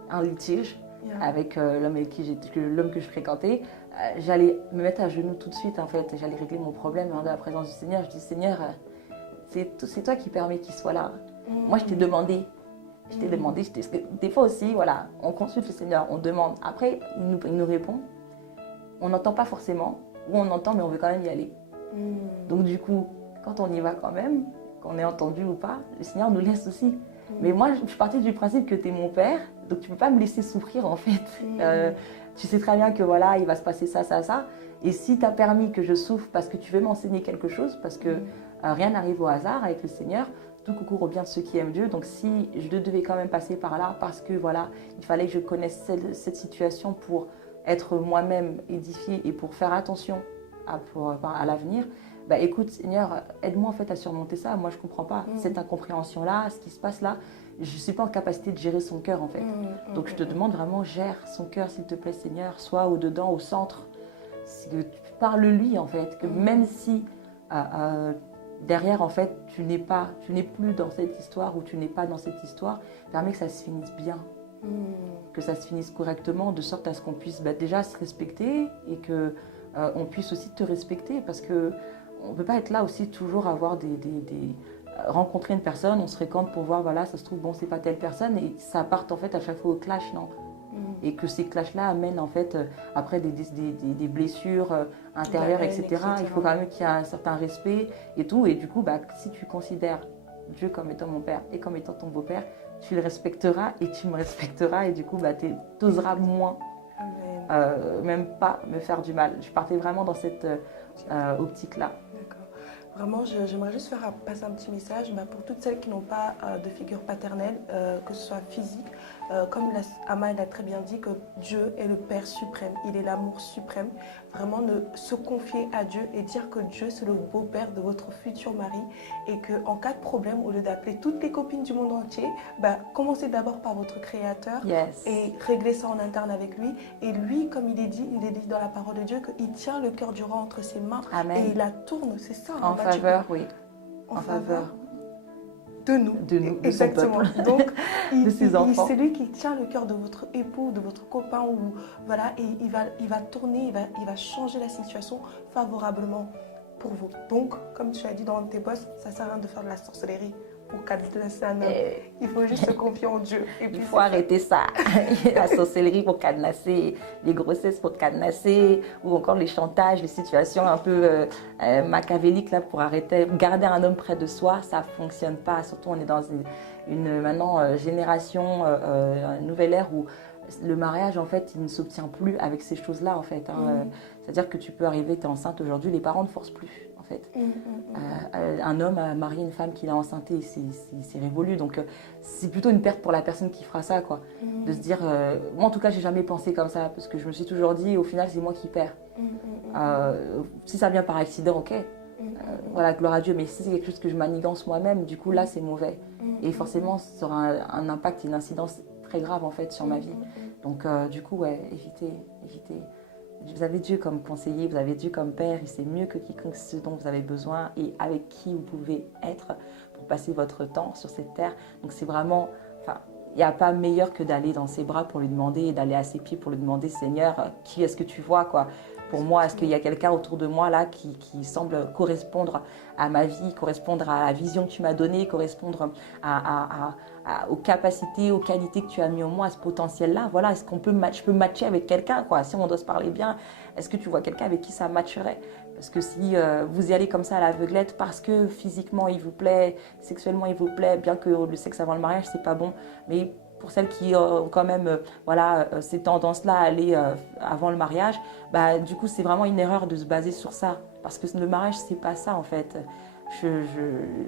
un litige avec l'homme que je fréquentais, j'allais me mettre à genoux tout de suite, en fait. J'allais régler mon problème dans la présence du Seigneur. Je dis, Seigneur, c'est toi qui permets qu'il soit là. Moi, je t'ai demandé. Des fois aussi, voilà, on consulte le Seigneur, on demande. Après, il nous répond. On n'entend pas forcément, ou on entend, mais on veut quand même y aller. Donc du coup, quand on y va quand même, qu'on est entendu ou pas, le Seigneur nous laisse aussi. Mais moi, je suis partie du principe que tu es mon père, donc tu ne peux pas me laisser souffrir, en fait. Tu sais très bien que voilà, il va se passer ça, ça, ça. Et si tu as permis que je souffre parce que tu veux m'enseigner quelque chose, parce que rien n'arrive au hasard avec le Seigneur, tout concourt au bien de ceux qui aiment Dieu. Donc si je devais quand même passer par là, parce que voilà, il fallait que je connaisse cette situation pour être moi-même édifiée et pour faire attention à l'avenir, écoute Seigneur, aide-moi en fait à surmonter ça. Moi je ne comprends pas cette incompréhension-là, ce qui se passe là. Je ne suis pas en capacité de gérer son cœur en fait. Donc je te demande vraiment, gère son cœur s'il te plaît Seigneur, soit au-dedans, au centre. Parle-lui en fait, que même si derrière en fait tu n'es plus dans cette histoire ou tu n'es pas dans cette histoire, permets que ça se finisse bien. Que ça se finisse correctement, de sorte à ce qu'on puisse déjà se respecter et que on puisse aussi te respecter, parce que on peut pas être là aussi toujours avoir rencontrer une personne, on se fréquente pour voir, voilà, ça se trouve, bon, c'est pas telle personne, et ça parte en fait à chaque fois au clash, non. Et que ces clashs-là amènent en fait après des blessures intérieures, etc. Il faut quand même qu'il y ait un certain respect et tout. Et du coup, si tu considères Dieu comme étant mon père et comme étant ton beau-père, tu le respecteras et tu me respecteras, et du coup, tu oseras moins, même pas me faire du mal. Je partais vraiment dans cette optique-là. Vraiment, j'aimerais juste faire passer un petit message pour toutes celles qui n'ont pas de figure paternelle, que ce soit physique, comme Ama l'a très bien dit, que Dieu est le Père suprême, il est l'amour suprême. Vraiment, se confier à Dieu et dire que Dieu, c'est le beau-père de votre futur mari, et qu'en cas de problème, au lieu d'appeler toutes les copines du monde entier, commencez d'abord par votre Créateur et réglez ça en interne avec lui. Et lui, comme il est dit dans la parole de Dieu, qu'il tient le cœur du roi entre ses mains. Amen. Et il la tourne, c'est ça. En faveur, oui. En faveur de nous. Exactement. Donc, de ses enfants. C'est lui qui tient le cœur de votre époux, de votre copain, voilà, et il va tourner, il va changer la situation favorablement pour vous. Donc, comme tu as dit dans tes posts, ça ne sert à rien de faire de la sorcellerie pour cadenasser un homme. Il faut juste se confier en Dieu. Et puis il faut arrêter ça. La sorcellerie pour cadenasser, les grossesses pour cadenasser, ou encore les chantages, les situations un peu machiavéliques là, pour garder un homme près de soi, ça ne fonctionne pas. Surtout, on est dans une génération, une nouvelle ère où le mariage, en fait, il ne s'obtient plus avec ces choses-là, en fait. C'est-à-dire que tu peux arriver, tu es enceinte aujourd'hui, les parents ne forcent plus. En fait. Un homme a marié une femme qu'il a enceintée, c'est révolu. Donc, c'est plutôt une perte pour la personne qui fera ça, quoi. De se dire, moi en tout cas, j'ai jamais pensé comme ça, parce que je me suis toujours dit, au final, c'est moi qui perds. Si ça vient par accident, ok. Voilà, gloire à Dieu. Mais si c'est quelque chose que je manigance moi-même, du coup, là, c'est mauvais. Et forcément, ça aura un impact, une incidence très grave, en fait, sur ma vie. Donc, du coup, évitez. Vous avez Dieu comme conseiller, vous avez Dieu comme père, et c'est mieux que quiconque ce dont vous avez besoin et avec qui vous pouvez être pour passer votre temps sur cette terre. Donc c'est vraiment, il n'y a pas meilleur que d'aller dans ses bras pour lui demander, et d'aller à ses pieds pour lui demander, Seigneur, qui est-ce que tu vois, quoi. pour moi? Est-ce qu'il y a quelqu'un autour de moi là qui semble correspondre à ma vie, correspondre à la vision que tu m'as donnée, correspondre aux capacités, aux qualités que tu as mis en moi, à ce potentiel-là? Voilà, est-ce je peux matcher avec quelqu'un, quoi? Si on doit se parler bien, est-ce que tu vois quelqu'un avec qui ça matcherait? Parce que si vous y allez comme ça à l'aveuglette, parce que physiquement il vous plaît, sexuellement il vous plaît, bien que le sexe avant le mariage c'est pas bon, mais pour celles qui ont quand même ces tendances-là à aller avant le mariage, bah, du coup c'est vraiment une erreur de se baser sur ça. Parce que le mariage c'est pas ça en fait.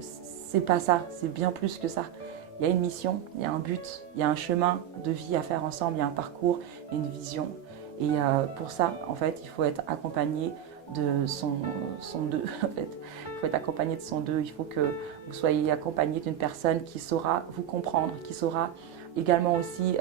C'est pas ça, c'est bien plus que ça. Il y a une mission, il y a un but, il y a un chemin de vie à faire ensemble, il y a un parcours, il y a une vision. Et pour ça, en fait, il faut être accompagné de son deux. En fait. Il faut être accompagné de son deux. Il faut que vous soyez accompagné d'une personne qui saura vous comprendre, qui saura également aussi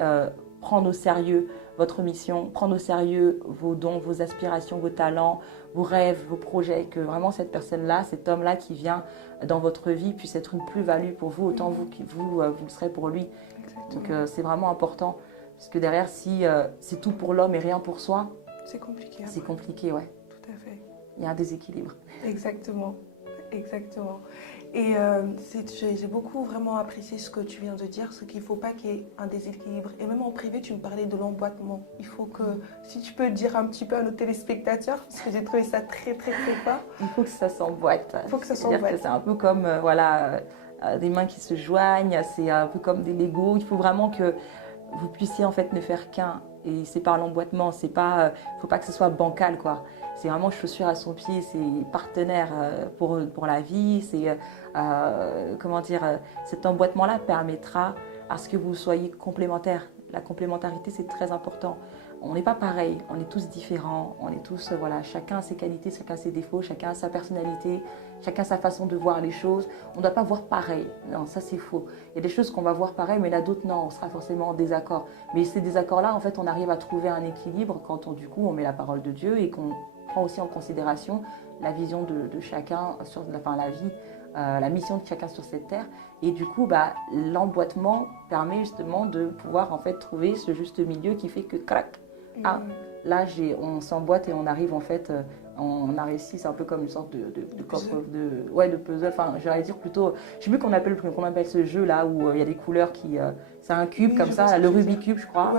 prendre au sérieux votre mission, prendre au sérieux vos dons, vos aspirations, vos talents, vos rêves, vos projets, que vraiment cette personne-là, cet homme-là qui vient dans votre vie puisse être une plus-value pour vous, autant vous le serez pour lui. Exactement. Donc c'est vraiment important, parce que derrière, si c'est tout pour l'homme et rien pour soi, c'est compliqué. Après. C'est compliqué, ouais. Tout à fait. Il y a un déséquilibre. Exactement, exactement. Et j'ai beaucoup vraiment apprécié ce que tu viens de dire, ce qu'il ne faut pas qu'il y ait un déséquilibre. Et même en privé, tu me parlais de l'emboîtement. Il faut que, si tu peux dire un petit peu à nos téléspectateurs, parce que j'ai trouvé ça très, très, très fort. Il faut que ça s'emboîte. Il faut que ça s'emboîte. C'est un peu comme, des mains qui se joignent, c'est un peu comme des Legos. Il faut vraiment que vous puissiez en fait ne faire qu'un. Et c'est par l'emboîtement, c'est pas, faut pas que ce soit bancal, quoi. C'est vraiment chaussure à son pied, c'est partenaire pour la vie. C'est cet emboîtement-là permettra à ce que vous soyez complémentaires. La complémentarité, c'est très important. On n'est pas pareil, on est tous différents, on est tous, chacun a ses qualités, chacun a ses défauts, chacun a sa personnalité, chacun a sa façon de voir les choses. On ne doit pas voir pareil, non, ça c'est faux. Il y a des choses qu'on va voir pareil, mais là d'autres non, on sera forcément en désaccord. Mais ces désaccords-là, en fait, on arrive à trouver un équilibre quand du coup, on met la parole de Dieu et qu'on prend aussi en considération la vision de chacun sur la vie, la mission de chacun sur cette terre. Et du coup, l'emboîtement permet justement de pouvoir en fait trouver ce juste milieu qui fait que crac. Ah, là, on s'emboîte et on arrive en fait, on a réussi, c'est un peu comme une sorte de puzzle, enfin, j'allais dire plutôt, je sais plus qu'on appelle ce jeu là où il y a des couleurs c'est un cube comme ça, le Rubik's Cube je crois,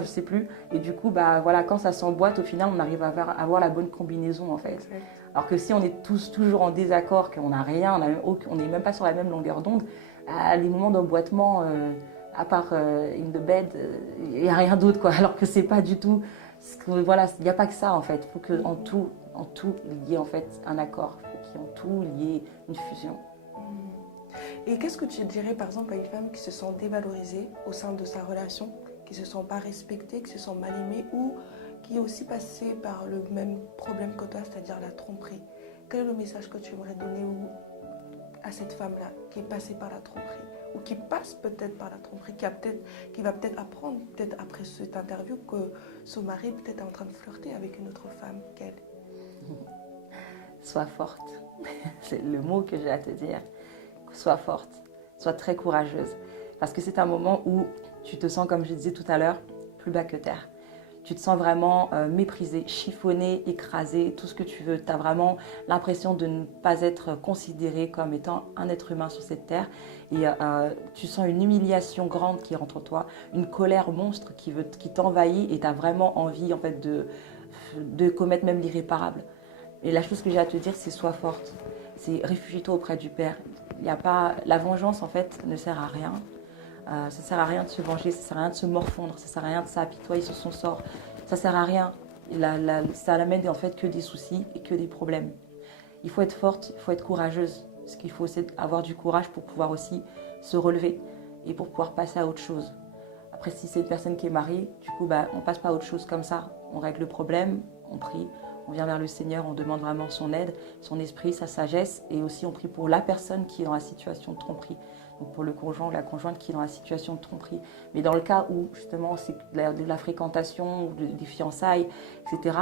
je sais plus, et du coup, quand ça s'emboîte, au final, on arrive à avoir la bonne combinaison en fait. Exact. Alors que si on est tous toujours en désaccord, qu'on n'a rien, on n'est même pas sur la même longueur d'onde, les moments d'emboîtement, à part in the bed, il n'y a rien d'autre, quoi. Alors que c'est pas du tout. Il n'y a pas que ça en fait. Il faut qu'en tout, il y ait en fait un accord. Il faut qu'en tout, il y ait une fusion. Et qu'est-ce que tu dirais par exemple à une femme qui se sent dévalorisée au sein de sa relation, qui ne se sent pas respectée, qui se sent mal aimée ou qui est aussi passée par le même problème que toi, c'est-à-dire la tromperie? Quel est le message que tu aimerais donner à cette femme-là qui est passée par la tromperie ou qui passe peut-être par la tromperie, qui va peut-être apprendre, peut-être après cette interview, que son mari peut-être est en train de flirter avec une autre femme qu'elle? Sois forte. C'est le mot que j'ai à te dire. Sois forte. Sois très courageuse. Parce que c'est un moment où tu te sens, comme je disais tout à l'heure, plus bas que terre. Tu te sens vraiment méprisé, chiffonné, écrasé, tout ce que tu veux. Tu as vraiment l'impression de ne pas être considéré comme étant un être humain sur cette terre. Et tu sens une humiliation grande qui rentre en toi, une colère monstre qui t'envahit et tu as vraiment envie en fait, de commettre même l'irréparable. Et la chose que j'ai à te dire, c'est sois forte. C'est réfugie-toi auprès du Père. La vengeance en fait ne sert à rien. Ça ne sert à rien de se venger, ça ne sert à rien de se morfondre, ça ne sert à rien de s'apitoyer sur son sort. Ça ne sert à rien. Ça n'amène en fait que des soucis et que des problèmes. Il faut être forte, il faut être courageuse. Parce qu'il faut aussi avoir du courage pour pouvoir aussi se relever et pour pouvoir passer à autre chose. Après, si c'est une personne qui est mariée, du coup, on ne passe pas à autre chose comme ça. On règle le problème, on prie, on vient vers le Seigneur, on demande vraiment son aide, son esprit, sa sagesse. Et aussi, on prie pour la personne qui est dans la situation de tromperie. Donc pour le conjoint ou la conjointe qui est dans la situation de tromperie. Mais dans le cas où justement c'est de la fréquentation, ou des fiançailles, etc.,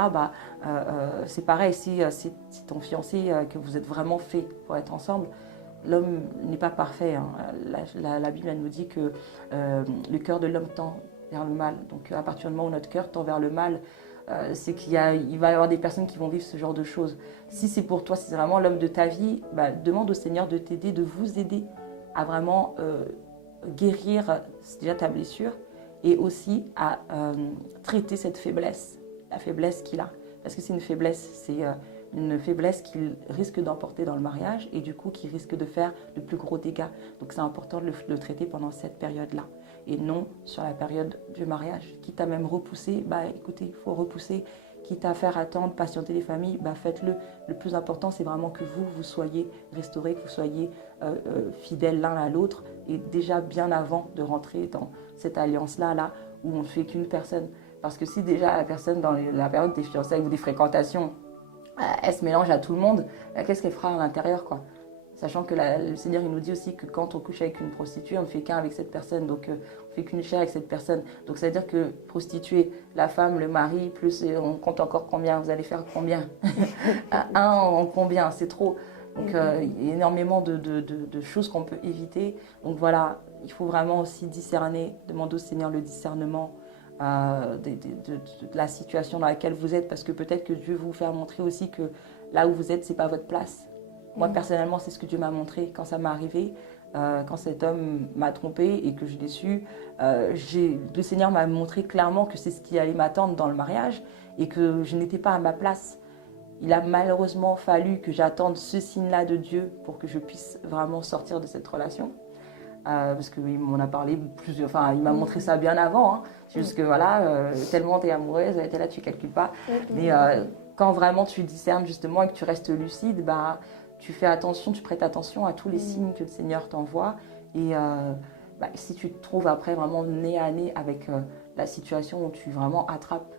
c'est pareil, si c'est ton fiancé, que vous êtes vraiment fait pour être ensemble, l'homme n'est pas parfait. Hein. La Bible elle nous dit que le cœur de l'homme tend vers le mal. Donc à partir du moment où notre cœur tend vers le mal, c'est il va y avoir des personnes qui vont vivre ce genre de choses. Si c'est pour toi, si c'est vraiment l'homme de ta vie, bah, demande au Seigneur de t'aider, de vous aider à vraiment guérir déjà ta blessure et aussi à traiter cette faiblesse, la faiblesse qu'il a. Parce que c'est une faiblesse qu'il risque d'emporter dans le mariage et du coup qui risque de faire de plus gros dégâts. Donc c'est important de le traiter pendant cette période-là et non sur la période du mariage. Quitte à même repousser, bah écoutez, il faut repousser. Quitte à faire attendre, patienter les familles, bah faites-le. Le plus important, c'est vraiment que vous soyez restaurés, que vous soyez fidèles l'un à l'autre et déjà bien avant de rentrer dans cette alliance-là, là, où on ne fait qu'une personne. Parce que si déjà la personne, dans la période des fiançailles ou des fréquentations, elle se mélange à tout le monde, qu'est-ce qu'elle fera à l'intérieur, quoi? Sachant que le Seigneur il nous dit aussi que quand on couche avec une prostituée, on ne fait qu'un avec cette personne, donc on ne fait qu'une chair avec cette personne. Donc ça veut dire que prostituée, la femme, le mari, plus on compte encore combien, vous allez faire combien? Un en combien? C'est trop. Donc il y a énormément de choses qu'on peut éviter. Donc voilà, il faut vraiment aussi discerner, demander au Seigneur le discernement de la situation dans laquelle vous êtes, parce que peut-être que Dieu vous fait montrer aussi que là où vous êtes, c'est pas votre place. Moi personnellement, c'est ce que Dieu m'a montré quand ça m'est arrivé, quand cet homme m'a trompée et que je l'ai su. Le Seigneur m'a montré clairement que c'est ce qui allait m'attendre dans le mariage et que je n'étais pas à ma place. Il a malheureusement fallu que j'attende ce signe-là de Dieu pour que je puisse vraiment sortir de cette relation. Parce qu'il m'en a parlé plusieurs, enfin il m'a montré ça bien avant, hein. Juste que voilà, tellement t'es amoureuse, t'es là, tu calcules pas. Mais quand vraiment tu discernes justement et que tu restes lucide, bah, tu fais attention, tu prêtes attention à tous les signes que le Seigneur t'envoie. Et bah, si tu te trouves après vraiment nez à nez avec la situation où tu vraiment attrapes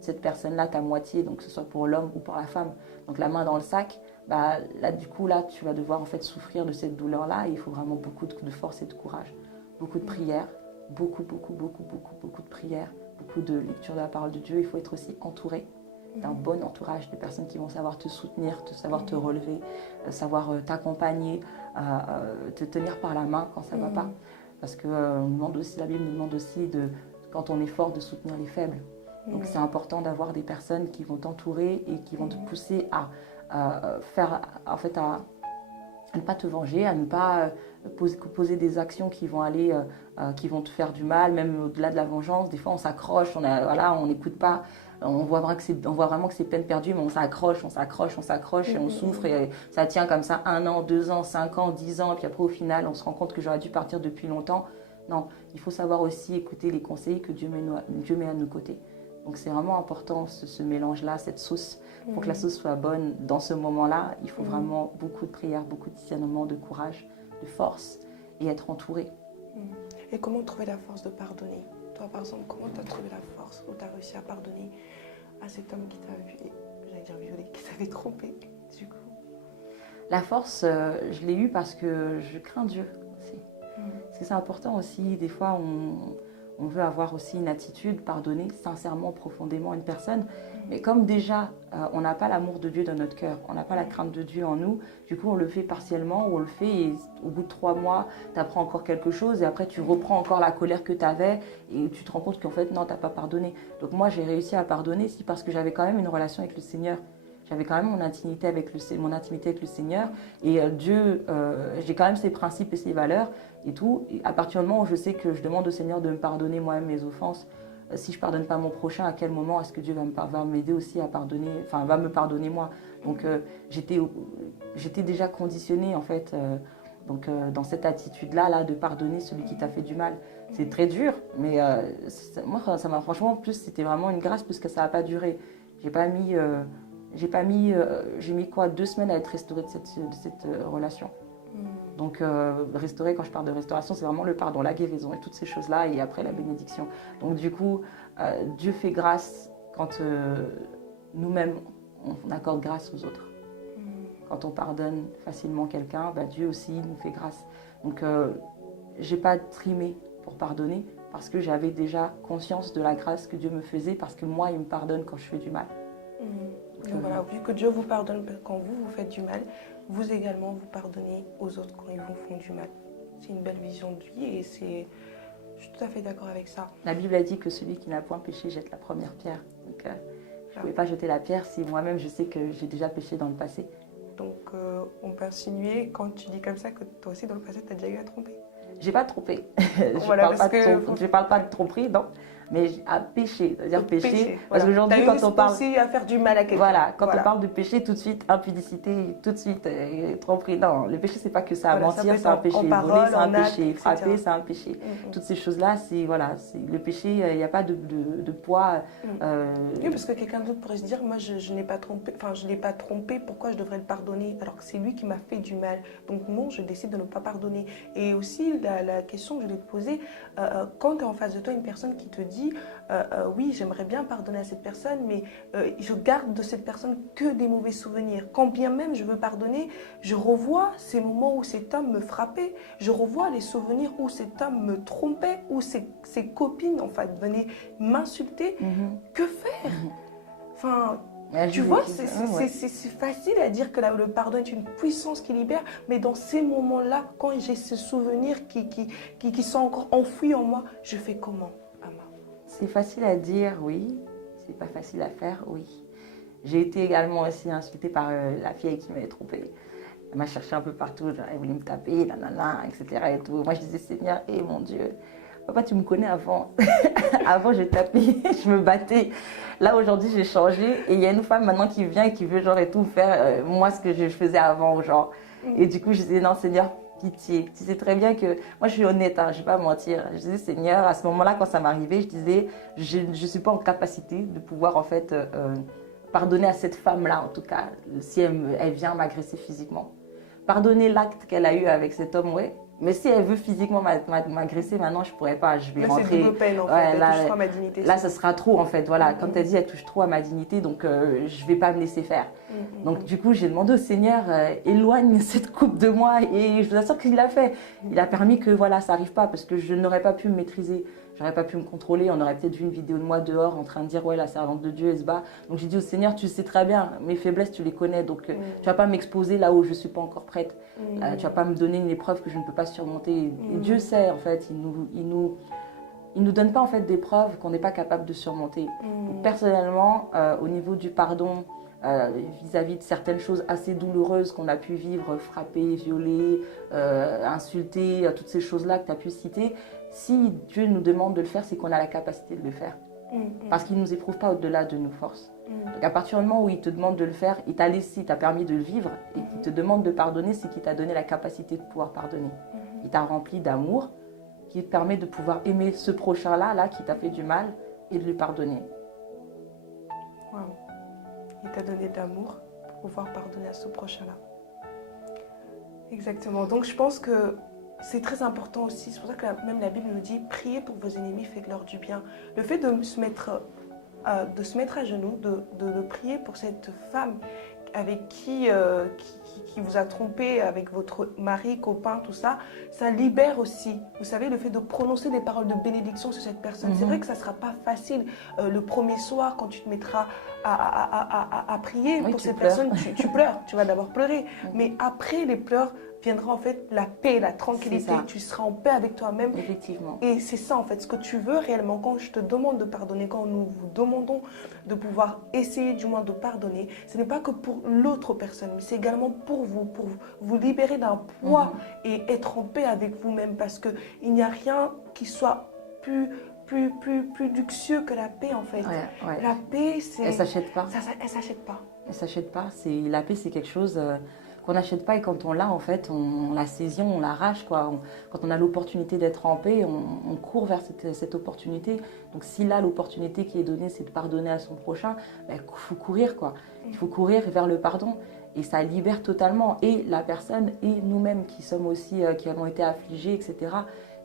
cette personne-là, ta moitié, donc que ce soit pour l'homme ou pour la femme, donc la main dans le sac, bah, là du coup là tu vas devoir en fait souffrir de cette douleur-là et il faut vraiment beaucoup de force et de courage, beaucoup de prières, beaucoup de prières, beaucoup de lecture de la parole de Dieu. Il faut être aussi entouré d'un bon entourage, de personnes qui vont savoir te soutenir, savoir te relever, savoir t'accompagner, te tenir par la main quand ça ne va pas. Parce que on demande aussi, la Bible nous demande aussi, quand on est fort, de soutenir les faibles. Donc c'est important d'avoir des personnes qui vont t'entourer et qui vont te pousser à ne pas te venger, à ne pas poser des actions qui vont te faire du mal, même au-delà de la vengeance. Des fois on s'accroche, on n'écoute pas. On voit vraiment que c'est peine perdue, mais on s'accroche et on souffre et ça tient comme ça 1 an, 2 ans, 5 ans, 10 ans. Et puis après au final, on se rend compte que j'aurais dû partir depuis longtemps. Non, il faut savoir aussi écouter les conseils que Dieu met à nos côtés. Donc c'est vraiment important ce mélange-là, cette sauce. Pour que la sauce soit bonne dans ce moment-là, il faut vraiment beaucoup de prières, beaucoup de discernement, de courage, de force et être entouré. Et comment trouver la force de pardonner? Toi, par exemple, comment tu as trouvé la force ou tu as réussi à pardonner à cet homme qui t'a violé, qui t'avait trompé, du coup? La force, je l'ai eue parce que je crains Dieu aussi. Parce que c'est important aussi, des fois, on veut avoir aussi une attitude, pardonner sincèrement, profondément une personne. Mais comme déjà, on n'a pas l'amour de Dieu dans notre cœur, on n'a pas la crainte de Dieu en nous, du coup on le fait partiellement, on le fait et au bout de 3 mois, tu apprends encore quelque chose et après tu reprends encore la colère que tu avais et tu te rends compte qu'en fait non, tu n'as pas pardonné. Donc moi j'ai réussi à pardonner parce que j'avais quand même une relation avec le Seigneur. J'avais quand même mon intimité avec le Seigneur et Dieu, j'ai quand même ses principes et ses valeurs et tout. Et à partir du moment où je sais que je demande au Seigneur de me pardonner moi-même mes offenses, si je ne pardonne pas mon prochain, à quel moment est-ce que Dieu va m'aider aussi à pardonner, enfin va me pardonner moi. Donc j'étais déjà conditionnée en fait dans cette attitude-là de pardonner celui qui t'a fait du mal. C'est très dur, mais moi ça m'a franchement, en plus c'était vraiment une grâce parce que ça n'a pas duré. J'ai mis quoi 2 semaines à être restaurée de cette relation. Donc restaurer, quand je parle de restauration, c'est vraiment le pardon, la guérison et toutes ces choses-là et après la bénédiction. Donc du coup, Dieu fait grâce quand nous-mêmes on accorde grâce aux autres. Quand on pardonne facilement quelqu'un, Dieu aussi nous fait grâce. Donc j'ai pas trimé pour pardonner parce que j'avais déjà conscience de la grâce que Dieu me faisait parce que moi il me pardonne quand je fais du mal. Donc voilà, vu que Dieu vous pardonne quand vous faites du mal, vous également vous pardonnez aux autres quand ils vous font du mal. C'est une belle vision de vie et Je suis tout à fait d'accord avec ça. La Bible a dit que celui qui n'a point péché jette la première pierre. Donc, je ne pouvais pas jeter la pierre si moi-même je sais que j'ai déjà péché dans le passé. Donc, on peut insinuer, quand tu dis comme ça, que toi aussi, dans le passé, tu as déjà eu à tromper. J'ai pas trompé. Voilà, Je parle pas de tromperie, non. Mais à pécher, c'est-à-dire pécher. Parce Voilà. qu'aujourd'hui, quand on parle. Aussi à faire du mal à quelqu'un. Voilà, quand Voilà. on parle de péché, tout de suite, impudicité, tout de suite, tromperie. Non, le péché, c'est pas que ça. Voilà, mentir, ça c'est un péché. Voler, c'est un acte, péché. etc. Frapper, c'est un péché. Toutes ces choses-là, c'est voilà, le péché, il n'y a pas de poids. Oui, parce que quelqu'un d'autre pourrait se dire, moi, je n'ai pas trompé, enfin, je l'ai pas trompé, pourquoi je devrais le pardonner alors que c'est lui qui m'a fait du mal. Donc non, je décide de ne pas pardonner. Et aussi, la question que je voulais te poser, quand tu es en face de toi une personne qui te dit, oui, j'aimerais bien pardonner à cette personne, mais je garde de cette personne que des mauvais souvenirs. Quand bien même je veux pardonner, je revois ces moments où cet homme me frappait, je revois les souvenirs où cet homme me trompait, où ses copines, en fait, venaient m'insulter. Que faire? Enfin, tu vois, c'est facile à dire que le pardon est une puissance qui libère, mais dans ces moments-là, quand j'ai ces souvenirs qui sont encore enfouis en moi, je fais comment, Ama? C'est facile à dire, oui. C'est pas facile à faire, oui. J'ai été également aussi insultée par la fille qui m'avait trompée. Elle m'a cherché un peu partout, genre, elle voulait me taper, nanana, etc. Et tout. Moi, je disais, Seigneur, mon Dieu, papa, tu me connais avant. Avant, je tapais, je me battais. Là, aujourd'hui, j'ai changé. Et il y a une femme maintenant qui vient et qui veut, genre, et tout faire, moi, ce que je faisais avant, genre. Et du coup, je disais, non, Seigneur, pitié. Tu sais très bien que moi je suis honnête, hein, je ne vais pas mentir. Je disais Seigneur, à ce moment-là, quand ça m'arrivait, je disais je ne suis pas en capacité de pouvoir en fait pardonner à cette femme-là, en tout cas, si elle vient m'agresser physiquement. Pardonner l'acte qu'elle a eu avec cet homme, ouais. Mais si elle veut physiquement m'agresser, maintenant, je ne pourrais pas. Je vais rentrer. C'est double peine, en fait. Elle touche trop à ma dignité. Là, ça sera trop, en fait. Voilà. Comme tu as dit, elle touche trop à ma dignité, donc je ne vais pas me laisser faire. Donc, du coup, j'ai demandé au Seigneur, éloigne cette coupe de moi. Et je vous assure qu'il l'a fait. Il a permis que voilà, ça n'arrive pas, parce que je n'aurais pas pu me maîtriser. J'aurais pas pu me contrôler. On aurait peut-être vu une vidéo de moi dehors en train de dire, ouais, la servante de Dieu, elle se bat. Donc, j'ai dit au Seigneur, tu sais très bien, mes faiblesses, tu les connais. Donc, tu ne vas pas m'exposer là où je ne suis pas encore prête. Tu ne vas pas me donner une épreuve que je ne peux pas surmonter. Et Dieu sait, en fait, il nous donne pas en fait des preuves qu'on n'est pas capable de surmonter. Donc, personnellement, au niveau du pardon, vis-à-vis de certaines choses assez douloureuses qu'on a pu vivre, frapper, violer, insulter, toutes ces choses-là que tu as pu citer, si Dieu nous demande de le faire, c'est qu'on a la capacité de le faire. Parce qu'il ne nous éprouve pas au-delà de nos forces. Donc à partir du moment où il te demande de le faire, il t'a laissé, il t'a permis de le vivre, et qu'il te demande de pardonner, c'est qu'il t'a donné la capacité de pouvoir pardonner. Il t'a rempli d'amour qui te permet de pouvoir aimer ce prochain-là là, qui t'a fait du mal et de lui pardonner. Wow. Il t'a donné de l'amour pour pouvoir pardonner à ce prochain-là. Exactement. Donc je pense que c'est très important aussi. C'est pour ça que même la Bible nous dit « Priez pour vos ennemis, faites-leur du bien ». Le fait de se mettre à genoux, de prier pour cette femme avec qui vous a trompé, avec votre mari, copain, tout ça, ça libère aussi. Vous savez, le fait de prononcer des paroles de bénédiction sur cette personne. C'est vrai que ça ne sera pas facile le premier soir quand tu te mettras à prier pour cette personne. Tu pleures, tu vas d'abord pleurer. Mais après les pleurs viendra en fait la paix, la tranquillité. Tu seras en paix avec toi-même. Effectivement. Et c'est ça en fait, ce que tu veux réellement. Quand je te demande de pardonner, quand nous vous demandons de pouvoir essayer du moins de pardonner, ce n'est pas que pour l'autre personne, mais c'est également pour vous libérer d'un poids et être en paix avec vous-même. Parce qu'il n'y a rien qui soit plus luxueux que la paix en fait. La paix, c'est... Elle s'achète pas. Elle s'achète pas. Elle s'achète pas. La paix, c'est quelque chose qu'on n'achète pas, et quand on l'a, en fait, on la saisit, on l'arrache, quoi. Quand on a l'opportunité d'être en paix, on court vers cette opportunité. Donc si là, l'opportunité qui est donnée, c'est de pardonner à son prochain, il faut courir, quoi. Il faut courir vers le pardon. Et ça libère totalement, et la personne, et nous-mêmes qui sommes aussi, qui avons été affligés, etc.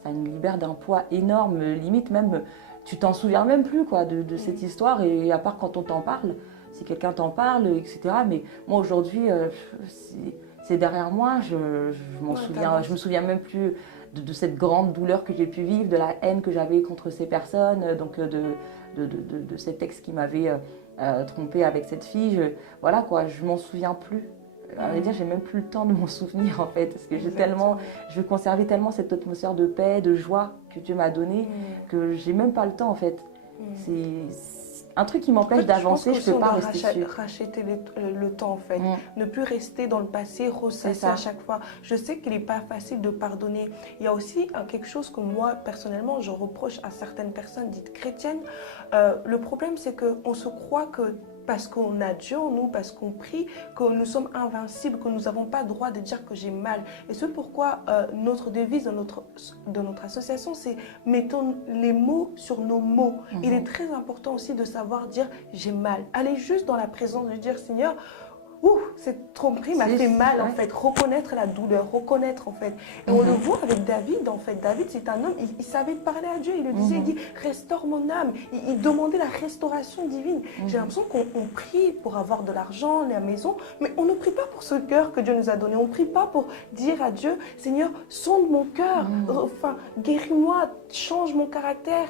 Ça nous libère d'un poids énorme, limite même, tu t'en souviens même plus, quoi, de cette histoire, et à part quand on t'en parle, si quelqu'un t'en parle, etc. Mais moi aujourd'hui, c'est derrière moi, je me souviens même plus de cette grande douleur que j'ai pu vivre, de la haine que j'avais contre ces personnes, donc de cet ex qui m'avait trompée avec cette fille. Voilà quoi, je m'en souviens plus. À vrai dire, j'ai même plus le temps de m'en souvenir en fait, parce que Exactement. je veux conserver tellement cette atmosphère de paix, de joie que Dieu m'a donnée, que j'ai même pas le temps en fait. C'est un truc qui En m'empêche fait, je pense d'avancer, je qu'aussi peux on pas doit rester dessus. racheter le temps en fait. Mm, Ne plus rester dans le passé, c'est ressasser à ça. chaque fois. Je sais qu'il n'est pas facile de pardonner. Il y a aussi quelque chose que moi, personnellement, je reproche à certaines personnes dites chrétiennes. Le problème, c'est qu'on se croit que parce qu'on a Dieu en nous, parce qu'on prie, que nous sommes invincibles, que nous n'avons pas le droit de dire que j'ai mal. Et c'est pourquoi notre devise de notre association, c'est mettons les mots sur nos mots. Il est très important aussi de savoir dire j'ai mal. Aller juste dans la présence de dire Seigneur, ouh, cette tromperie m'a fait mal en fait. Reconnaître la douleur, reconnaître en fait. Et on le voit avec David en fait. David, c'est un homme, il savait parler à Dieu. Il le disait, il dit restaure mon âme. Il demandait la restauration divine. J'ai l'impression qu'on prie pour avoir de l'argent, la maison, mais on ne prie pas pour ce cœur que Dieu nous a donné. On ne prie pas pour dire à Dieu, Seigneur, sonde mon cœur, enfin, guéris-moi, change mon caractère.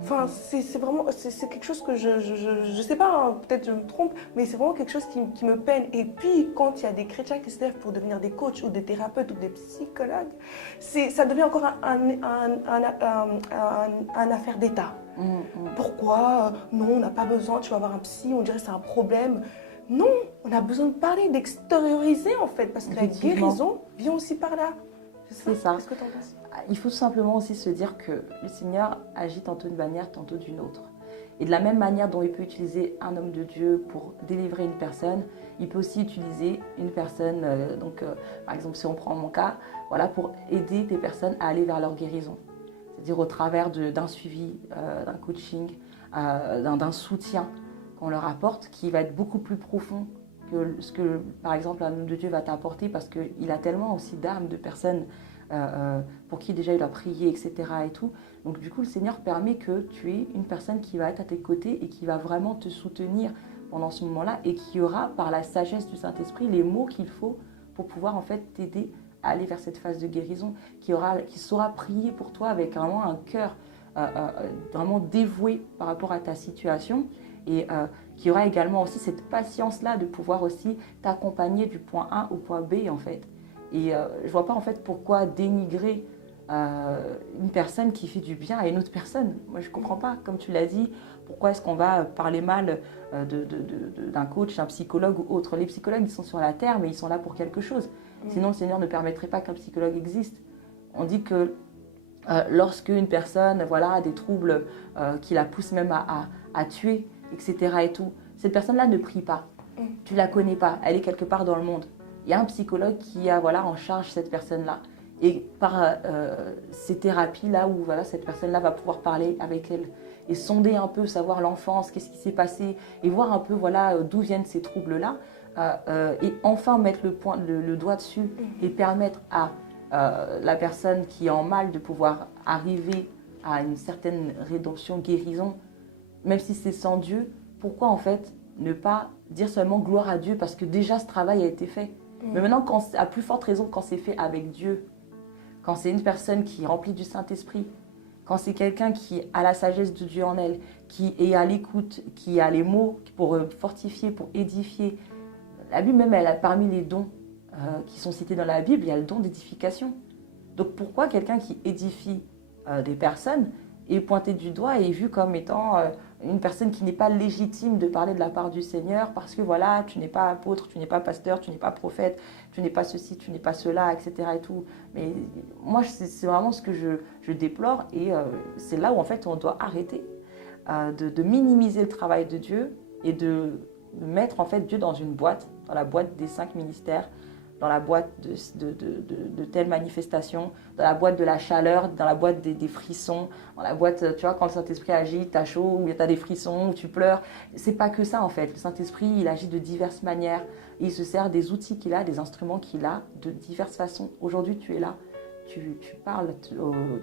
Enfin, c'est vraiment, c'est quelque chose que je sais pas, hein, peut-être je me trompe, mais c'est vraiment quelque chose qui me peine. Et puis, quand il y a des chrétiens qui se lèvent pour devenir des coachs ou des thérapeutes ou des psychologues, ça devient encore un affaire d'État. Pourquoi non, on n'a pas besoin, tu vas avoir un psy, on dirait que c'est un problème. Non, on a besoin de parler, d'extérioriser en fait, parce que la guérison vient aussi par là. C'est ça. Qu'est-ce que tu en penses? Il faut tout simplement aussi se dire que le Seigneur agit tantôt d'une manière, tantôt d'une autre. Et de la même manière dont il peut utiliser un homme de Dieu pour délivrer une personne, il peut aussi utiliser une personne, par exemple si on prend mon cas, voilà, pour aider des personnes à aller vers leur guérison. C'est-à-dire au travers d'un suivi, d'un coaching, d'un soutien qu'on leur apporte qui va être beaucoup plus profond que ce que, par exemple, un homme de Dieu va t'apporter parce qu'il a tellement aussi d'âmes de personnes pour qui déjà il a prié, etc. et tout. Donc du coup, le Seigneur permet que tu aies une personne qui va être à tes côtés et qui va vraiment te soutenir pendant ce moment-là et qui aura, par la sagesse du Saint-Esprit, les mots qu'il faut pour pouvoir en fait t'aider à aller vers cette phase de guérison, qui saura prier pour toi avec vraiment un cœur vraiment dévoué par rapport à ta situation et qui aura également aussi cette patience-là de pouvoir aussi t'accompagner du point A au point B en fait. Et je ne vois pas en fait pourquoi dénigrer une personne qui fait du bien à une autre personne. Moi, je ne comprends pas. Comme tu l'as dit, pourquoi est-ce qu'on va parler mal d'un coach, d'un psychologue ou autre? Les psychologues, ils sont sur la terre, mais ils sont là pour quelque chose. Sinon, le Seigneur ne permettrait pas qu'un psychologue existe. On dit que lorsque une personne a des troubles qui la poussent même à tuer, etc. et tout, cette personne-là ne prie pas. Tu ne la connais pas. Elle est quelque part dans le monde. Il y a un psychologue qui a en charge cette personne-là. Et par ces thérapies-là, où cette personne-là va pouvoir parler avec elle et sonder un peu, savoir l'enfance, qu'est-ce qui s'est passé, et voir un peu d'où viennent ces troubles-là, et enfin mettre le doigt dessus et permettre à la personne qui est en mal de pouvoir arriver à une certaine rédemption, guérison, même si c'est sans Dieu, pourquoi en fait ne pas dire seulement gloire à Dieu parce que déjà ce travail a été fait. Mais maintenant, à plus forte raison, quand c'est fait avec Dieu, quand c'est une personne qui est remplie du Saint-Esprit, quand c'est quelqu'un qui a la sagesse de Dieu en elle, qui est à l'écoute, qui a les mots pour fortifier, pour édifier. La Bible même, elle a parmi les dons qui sont cités dans la Bible, il y a le don d'édification. Donc pourquoi quelqu'un qui édifie des personnes est pointé du doigt et est vu comme étant une personne qui n'est pas légitime de parler de la part du Seigneur parce que tu n'es pas apôtre, tu n'es pas pasteur, tu n'es pas prophète, tu n'es pas ceci, tu n'es pas cela, etc. et tout. Mais moi, c'est vraiment ce que je déplore et c'est là où en fait on doit arrêter de minimiser le travail de Dieu et de mettre en fait Dieu dans une boîte, dans la boîte des 5 ministères, dans la boîte de telles manifestations, dans la boîte de la chaleur, dans la boîte des frissons, dans la boîte, tu vois, quand le Saint-Esprit agit, tu as chaud, ou tu as des frissons, ou tu pleures. C'est pas que ça en fait. Le Saint-Esprit, il agit de diverses manières. Et il se sert des outils qu'il a, des instruments qu'il a, de diverses façons. Aujourd'hui, tu es là, tu parles,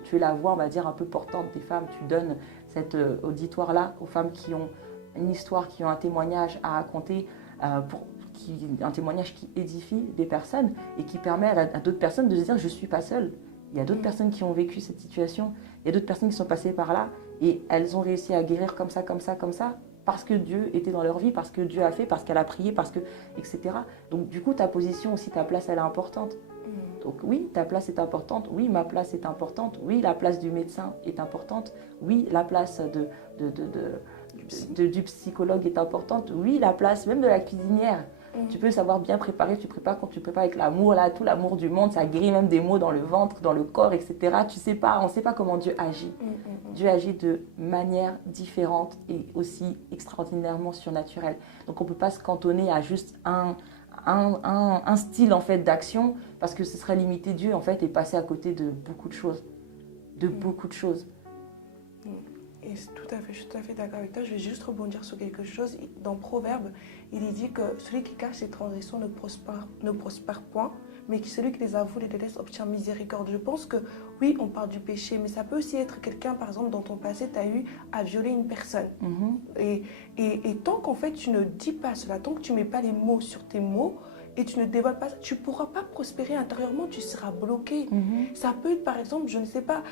tu es la voix, on va dire, un peu portante des femmes. Tu donnes cet auditoire-là aux femmes qui ont une histoire, qui ont un témoignage à raconter, un témoignage qui édifie des personnes et qui permet à d'autres personnes de se dire je ne suis pas seule. Il y a d'autres personnes qui ont vécu cette situation, il y a d'autres personnes qui sont passées par là et elles ont réussi à guérir comme ça, comme ça, comme ça. parce que Dieu était dans leur vie, parce que Dieu a fait, parce qu'elle a prié, etc. Donc du coup, ta position aussi, ta place, elle est importante. Donc oui, ta place est importante, oui, ma place est importante, oui, la place du médecin est importante, oui, la place du psychologue est importante, oui, la place même de la cuisinière. Tu peux savoir bien préparer, tu prépares quand tu prépares avec l'amour, là, tout l'amour du monde, ça guérit même des maux dans le ventre, dans le corps, etc. Tu sais pas, on ne sait pas comment Dieu agit. Dieu agit de manière différente et aussi extraordinairement surnaturelle. Donc on ne peut pas se cantonner à juste un style en fait d'action parce que ce serait limiter Dieu en fait et passer à côté de beaucoup de choses. Beaucoup de choses. Et tout à fait, je suis tout à fait d'accord avec toi. Je vais juste rebondir sur quelque chose. Dans Proverbe, il est dit que celui qui cache ses transgressions ne prospère point, mais celui qui les avoue et les laisse obtient miséricorde. Je pense que oui, on parle du péché, mais ça peut aussi être quelqu'un, par exemple, dans ton passé, tu as eu à violer une personne. Et tant qu'en fait, tu ne dis pas cela, tant que tu ne mets pas les mots sur tes mots, et tu ne dévoiles pas ça, tu ne pourras pas prospérer intérieurement, tu seras bloqué. Ça peut être, par exemple, je ne sais pas,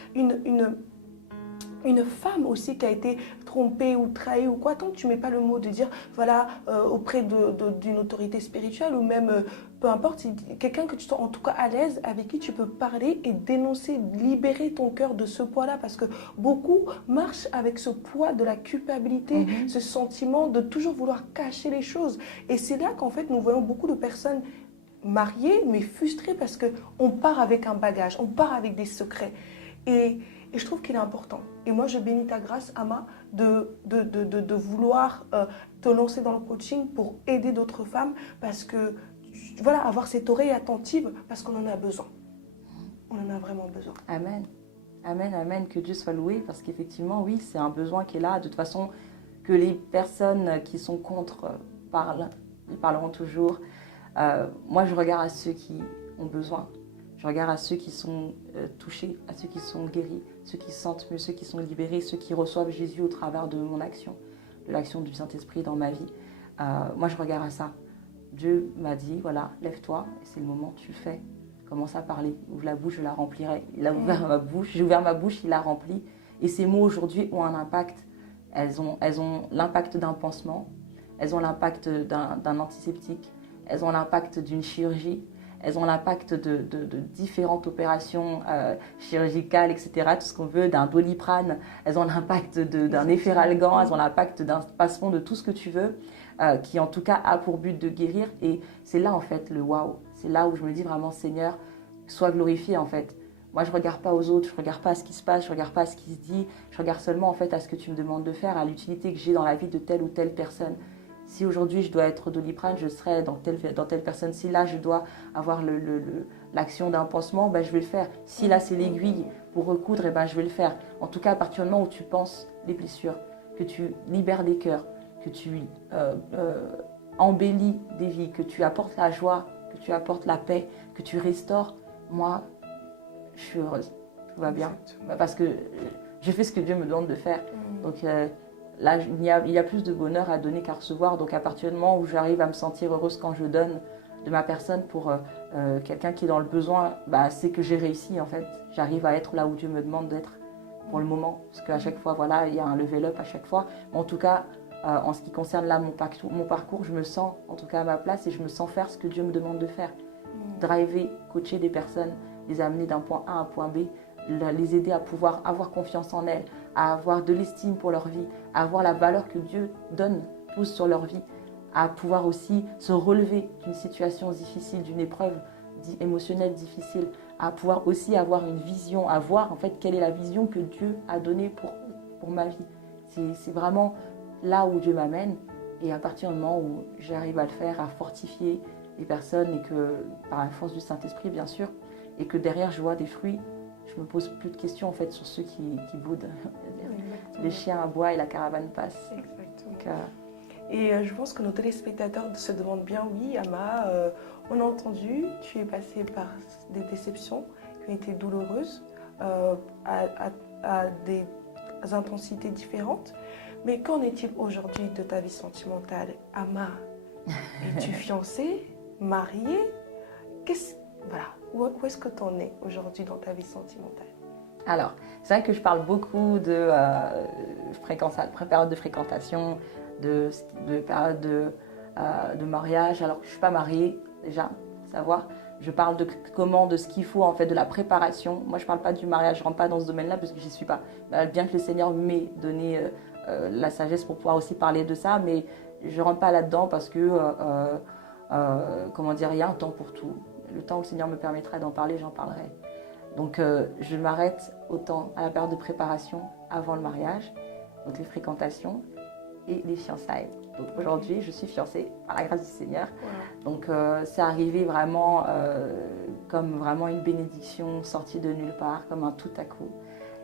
une femme aussi qui a été trompée ou trahie ou quoi, tant que tu ne mets pas le mot de dire, voilà, auprès d'une autorité spirituelle ou même, peu importe, quelqu'un que tu te sens en tout cas à l'aise, avec qui tu peux parler et dénoncer, libérer ton cœur de ce poids-là, parce que beaucoup marchent avec ce poids de la culpabilité, ce sentiment de toujours vouloir cacher les choses. Et c'est là qu'en fait, nous voyons beaucoup de personnes mariées, mais frustrées, parce qu'on part avec un bagage, on part avec des secrets. Et je trouve qu'il est important. Et moi, je bénis ta grâce, Ama, de vouloir te lancer dans le coaching pour aider d'autres femmes parce que, voilà, avoir cette oreille attentive parce qu'on en a besoin. On en a vraiment besoin. Amen. Amen, amen. Que Dieu soit loué parce qu'effectivement, oui, c'est un besoin qui est là. De toute façon, que les personnes qui sont contre ils parleront toujours. Moi, je regarde à ceux qui ont besoin. Je regarde à ceux qui sont touchés, à ceux qui sont guéris, ceux qui se sentent mieux, ceux qui sont libérés, ceux qui reçoivent Jésus au travers de mon action, de l'action du Saint-Esprit dans ma vie. Moi, je regarde à ça. Dieu m'a dit, voilà, lève-toi, et c'est le moment, tu le fais. Commence à parler. Ouvre la bouche, je la remplirai. Il a ouvert ma bouche, j'ai ouvert ma bouche, il l'a remplie. Et ces mots aujourd'hui ont un impact. Elles ont l'impact d'un pansement, elles ont l'impact d'un antiseptique, elles ont l'impact d'une chirurgie. Elles ont l'impact de différentes opérations chirurgicales, etc., tout ce qu'on veut, d'un Doliprane. Elles ont l'impact d'un Efferalgan, elles ont l'impact d'un Spasfon, de tout ce que tu veux, qui en tout cas a pour but de guérir. Et c'est là en fait le waouh. C'est là où je me dis vraiment, Seigneur, sois glorifié en fait. Moi, je ne regarde pas aux autres, je ne regarde pas à ce qui se passe, je ne regarde pas à ce qui se dit. Je regarde seulement en fait à ce que tu me demandes de faire, à l'utilité que j'ai dans la vie de telle ou telle personne. Si aujourd'hui je dois être Doliprane, je serai dans telle personne. Si là je dois avoir l'action d'un pansement, ben, je vais le faire. Si là c'est l'aiguille pour recoudre, ben, je vais le faire. En tout cas, à partir du moment où tu penses les blessures, que tu libères des cœurs, que tu embellis des vies, que tu apportes la joie, que tu apportes la paix, que tu restaures, moi, je suis heureuse. Tout va bien. Parce que je fais ce que Dieu me demande de faire. Donc, là, il y a plus de bonheur à donner qu'à recevoir. Donc, à partir du moment où j'arrive à me sentir heureuse quand je donne de ma personne pour quelqu'un qui est dans le besoin, bah, c'est que j'ai réussi en fait. J'arrive à être là où Dieu me demande d'être pour le moment. Parce qu'à chaque fois, voilà, il y a un level up à chaque fois. Mais en tout cas, en ce qui concerne là mon parcours, je me sens en tout cas à ma place et je me sens faire ce que Dieu me demande de faire. Driver, coacher des personnes, les amener d'un point A à un point B, les aider à pouvoir avoir confiance en elles, à avoir de l'estime pour leur vie, à avoir la valeur que Dieu donne tous sur leur vie, à pouvoir aussi se relever d'une situation difficile, d'une épreuve émotionnelle difficile, à pouvoir aussi avoir une vision, à voir en fait quelle est la vision que Dieu a donnée pour ma vie. C'est vraiment là où Dieu m'amène et à partir du moment où j'arrive à le faire, à fortifier les personnes et que par la force du Saint-Esprit bien sûr, et que derrière je vois des fruits, je me pose plus de questions en fait sur ceux qui boudent. Les chiens aboient et la caravane passe. Exactement. Donc, et je pense que nos téléspectateurs se demandent bien, oui, Ama, on a entendu, tu es passée par des déceptions qui ont été douloureuses, à des intensités différentes. Mais qu'en est-il aujourd'hui de ta vie sentimentale, Ama? Es-tu fiancée, mariée? Voilà. Où est-ce que tu en es aujourd'hui dans ta vie sentimentale? Alors, c'est vrai que je parle beaucoup de période de fréquentation, période de mariage, alors que je ne suis pas mariée déjà, savoir. Je parle de ce qu'il faut en fait, de la préparation. Moi je ne parle pas du mariage, je ne rentre pas dans ce domaine-là parce que j'y suis pas. Bien que le Seigneur m'ait donné la sagesse pour pouvoir aussi parler de ça, mais je ne rentre pas là-dedans parce que, comment dire, il y a un temps pour tout. Le temps où le Seigneur me permettra d'en parler, j'en parlerai. Donc je m'arrête autant à la période de préparation avant le mariage, donc les fréquentations et les fiançailles. Donc aujourd'hui, je suis fiancée par la grâce du Seigneur. Wow. Donc c'est arrivé vraiment comme vraiment une bénédiction sortie de nulle part, comme un tout à coup.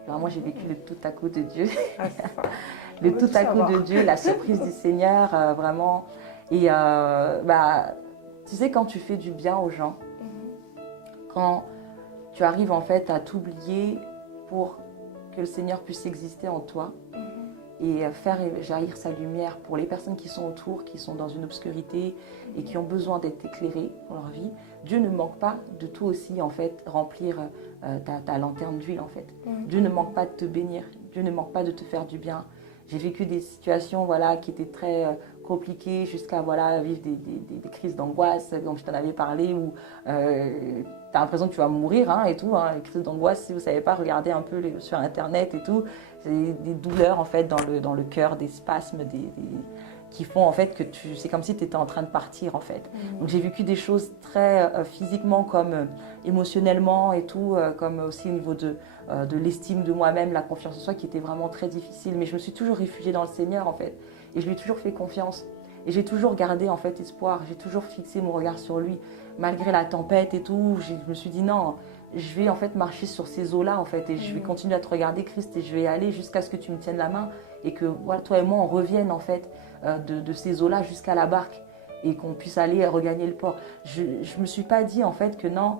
Vraiment, j'ai vécu le tout à coup de Dieu. Le tout à coup de Dieu, la surprise du Seigneur, vraiment. Et tu sais, quand tu fais du bien aux gens, quand tu arrives en fait à t'oublier pour que le Seigneur puisse exister en toi, et faire jaillir sa lumière pour les personnes qui sont autour, qui sont dans une obscurité et qui ont besoin d'être éclairées dans leur vie. Dieu ne manque pas de toi aussi en fait remplir ta lanterne d'huile en fait. Dieu ne manque pas de te bénir, Dieu ne manque pas de te faire du bien. J'ai vécu des situations voilà, qui étaient très compliquées jusqu'à voilà, vivre des crises d'angoisse, comme je t'en avais parlé, où tu as l'impression que tu vas mourir et tout. Les crises d'angoisse, si vous ne savez pas, regardez un peu sur Internet et tout. C'est des douleurs en fait dans le cœur, des spasmes, qui font en fait que c'est comme si tu étais en train de partir en fait. Donc j'ai vécu des choses très physiquement comme émotionnellement et tout, comme aussi au niveau de l'estime de moi-même, la confiance en soi qui était vraiment très difficile. Mais je me suis toujours réfugiée dans le Seigneur en fait. Et je lui ai toujours fait confiance. Et j'ai toujours gardé en fait espoir. J'ai toujours fixé mon regard sur lui. Malgré la tempête et tout, je me suis dit non, je vais en fait marcher sur ces eaux-là en fait. Et je vais continuer à te regarder Christ et je vais aller jusqu'à ce que tu me tiennes la main. Et que voilà, toi et moi on revienne en fait de ces eaux-là jusqu'à la barque. Et qu'on puisse aller regagner le port. Je ne me suis pas dit en fait que non,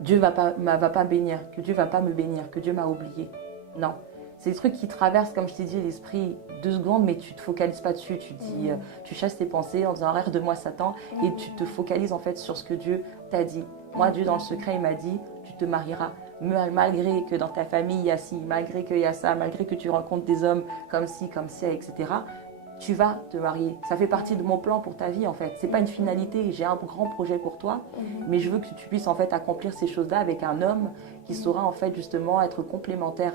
Dieu va pas bénir, que Dieu va pas me bénir, que Dieu m'a oublié. Non. C'est des trucs qui traversent, comme je t'ai dit, l'esprit 2 secondes, mais tu ne te focalises pas dessus. Tu dis, tu chasses tes pensées en disant arrête de moi Satan, et tu te focalises en fait sur ce que Dieu t'a dit. Moi, Dieu dans le secret, il m'a dit, tu te marieras. Malgré que dans ta famille il y a ci, malgré qu'il y a ça, malgré que tu rencontres des hommes comme ci, comme ça, etc. Tu vas te marier. Ça fait partie de mon plan pour ta vie en fait. C'est pas une finalité. J'ai un grand projet pour toi, mais je veux que tu puisses en fait accomplir ces choses-là avec un homme qui saura en fait justement être complémentaire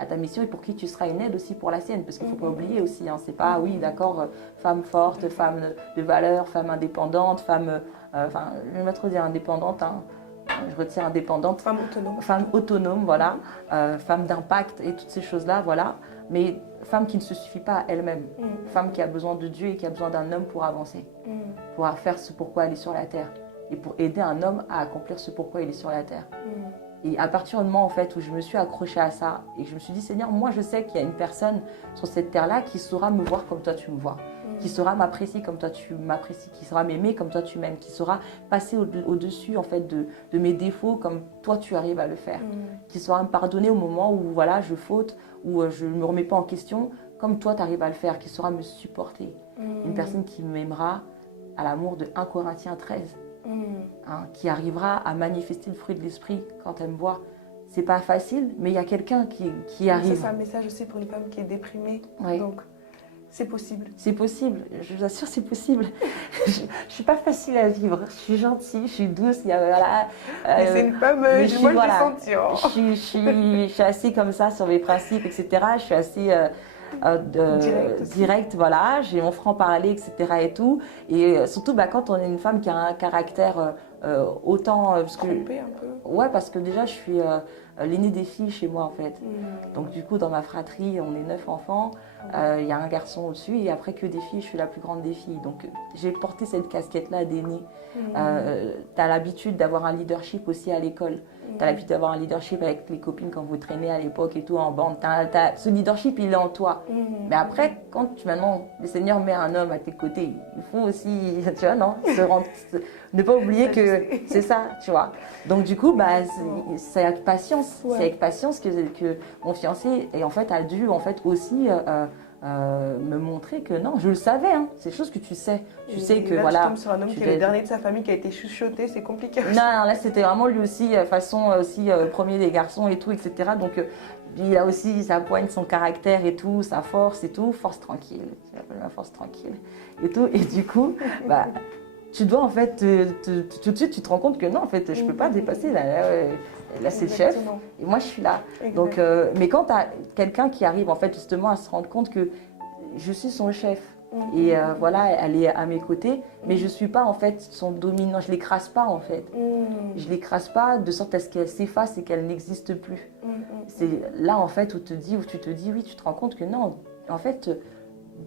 à ta mission et pour qui tu seras une aide aussi pour la sienne, parce qu'il ne faut pas oublier aussi, c'est pas, oui d'accord, femme forte, femme de valeur, femme indépendante, femme, je ne vais pas trop dire indépendante, je retire indépendante. Femme autonome, voilà, femme d'impact et toutes ces choses-là, voilà, mais femme qui ne se suffit pas à elle-même, femme qui a besoin de Dieu et qui a besoin d'un homme pour avancer, pour faire ce pourquoi elle est sur la terre et pour aider un homme à accomplir ce pourquoi il est sur la terre. Et à partir du moment en fait, où je me suis accrochée à ça et que je me suis dit, Seigneur, moi je sais qu'il y a une personne sur cette terre-là qui saura me voir comme toi tu me vois, qui saura m'apprécier comme toi tu m'apprécies, qui saura m'aimer comme toi tu m'aimes, qui saura passer au-dessus en fait, de mes défauts comme toi tu arrives à le faire, qui saura me pardonner au moment où voilà, je faute, où je ne me remets pas en question comme toi tu arrives à le faire, qui saura me supporter. Une personne qui m'aimera à l'amour de 1 Corinthiens 13. Qui arrivera à manifester le fruit de l'esprit quand elle me voit. C'est pas facile, mais il y a quelqu'un qui arrive. C'est un message aussi pour une femme qui est déprimée. Oui. Donc, c'est possible. C'est possible, je vous assure, c'est possible. Je suis pas facile à vivre. Je suis gentille, je suis douce. Mais c'est une femme, moi je l'ai senti. Je suis assez comme ça sur mes principes, etc. Je suis assez direct, voilà, j'ai mon franc-parler, etc. et tout. Et surtout quand on est une femme qui a un caractère autant... Trompé un peu. Ouais, parce que déjà je suis l'aînée des filles chez moi en fait. Donc du coup dans ma fratrie on est 9 enfants, il y a un garçon au-dessus et après que des filles, je suis la plus grande des filles. Donc j'ai porté cette casquette-là d'aînée. Tu as l'habitude d'avoir un leadership aussi à l'école. Tu as l'habitude d'avoir un leadership avec les copines quand vous traînez à l'époque et tout en bande. Ce leadership, il est en toi. Mais après, quand maintenant le Seigneur met un homme à tes côtés, il faut aussi, tu vois, non, ne pas oublier que c'est ça, tu vois. Donc du coup, c'est avec patience. C'est avec patience que mon fiancé en fait, a dû en fait, aussi me montrer que non, je le savais, c'est des choses que tu sais. Tu sais que là, voilà. Tu tombes sur un homme qui est le dernier de sa famille qui a été chuchoté, c'est compliqué. Non, là c'était vraiment lui aussi, façon aussi premier des garçons et tout, etc. Donc il a aussi sa poigne, son caractère et tout, sa force et tout, force tranquille, j'appelle ma force tranquille et tout. Et du coup, bah, tu dois en fait, tout de suite, tu te rends compte que non, en fait, je peux pas dépasser. Là c'est le chef et moi je suis là. Donc, mais quand tu as quelqu'un qui arrive en fait justement à se rendre compte que je suis son chef et voilà, elle est à mes côtés, mais je suis pas en fait son dominant, je l'écrase pas en fait. Je l'écrase pas de sorte à ce qu'elle s'efface et qu'elle n'existe plus. C'est là en fait où tu te dis oui, tu te rends compte que non, en fait,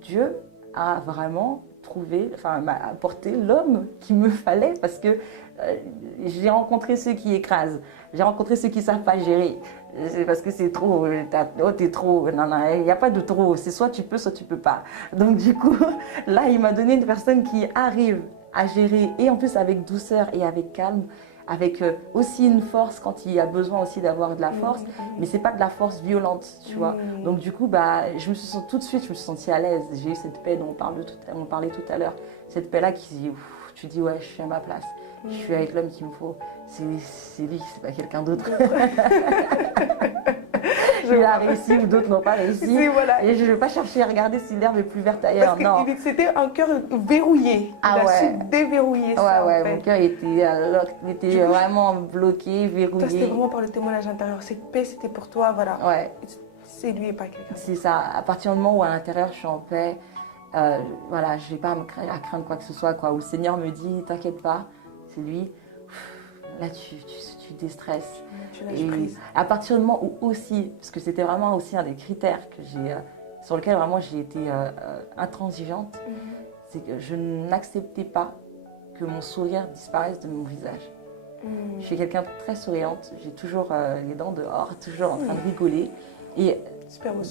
Dieu a vraiment m'a apporté l'homme qu'il me fallait parce que j'ai rencontré ceux qui écrasent, j'ai rencontré ceux qui ne savent pas gérer. C'est parce que c'est trop, t'es trop, non, il n'y a pas de trop, c'est soit tu peux pas. Donc du coup, là, il m'a donné une personne qui arrive à gérer et en plus avec douceur et avec calme, avec aussi une force quand il y a besoin aussi d'avoir de la force, mais c'est pas de la force violente, tu vois. Donc du coup, bah, tout de suite, je me suis sentie à l'aise. J'ai eu cette paix dont on parlait tout à l'heure, cette paix-là tu dis ouais, je suis à ma place, je suis avec l'homme qu'il me faut. C'est lui, c'est pas quelqu'un d'autre. Il a réussi ou d'autres n'ont pas réussi. Voilà. Et je ne vais pas chercher à regarder si l'herbe est plus verte ailleurs. Parce que c'était un cœur verrouillé. Ah il a ouais. su déverrouiller ça. Ouais, en fait. mon cœur était vraiment bloqué, verrouillé. Toi, c'était vraiment par le témoignage intérieur. Cette paix, c'était pour toi, voilà. Ouais. C'est lui et pas quelqu'un. C'est ça. À partir du moment où à l'intérieur je suis en paix, voilà, je n'ai pas à craindre quoi que ce soit. Quoi. Où le Seigneur me dit, t'inquiète pas, c'est lui. Là, tu déstresses. Tu lâches prise. À partir du moment où aussi, parce que c'était vraiment aussi un des critères sur lequel vraiment j'ai été intransigeante, c'est que je n'acceptais pas que mon sourire disparaisse de mon visage. Je suis quelqu'un de très souriante, j'ai toujours les dents dehors, toujours en train de rigoler. Et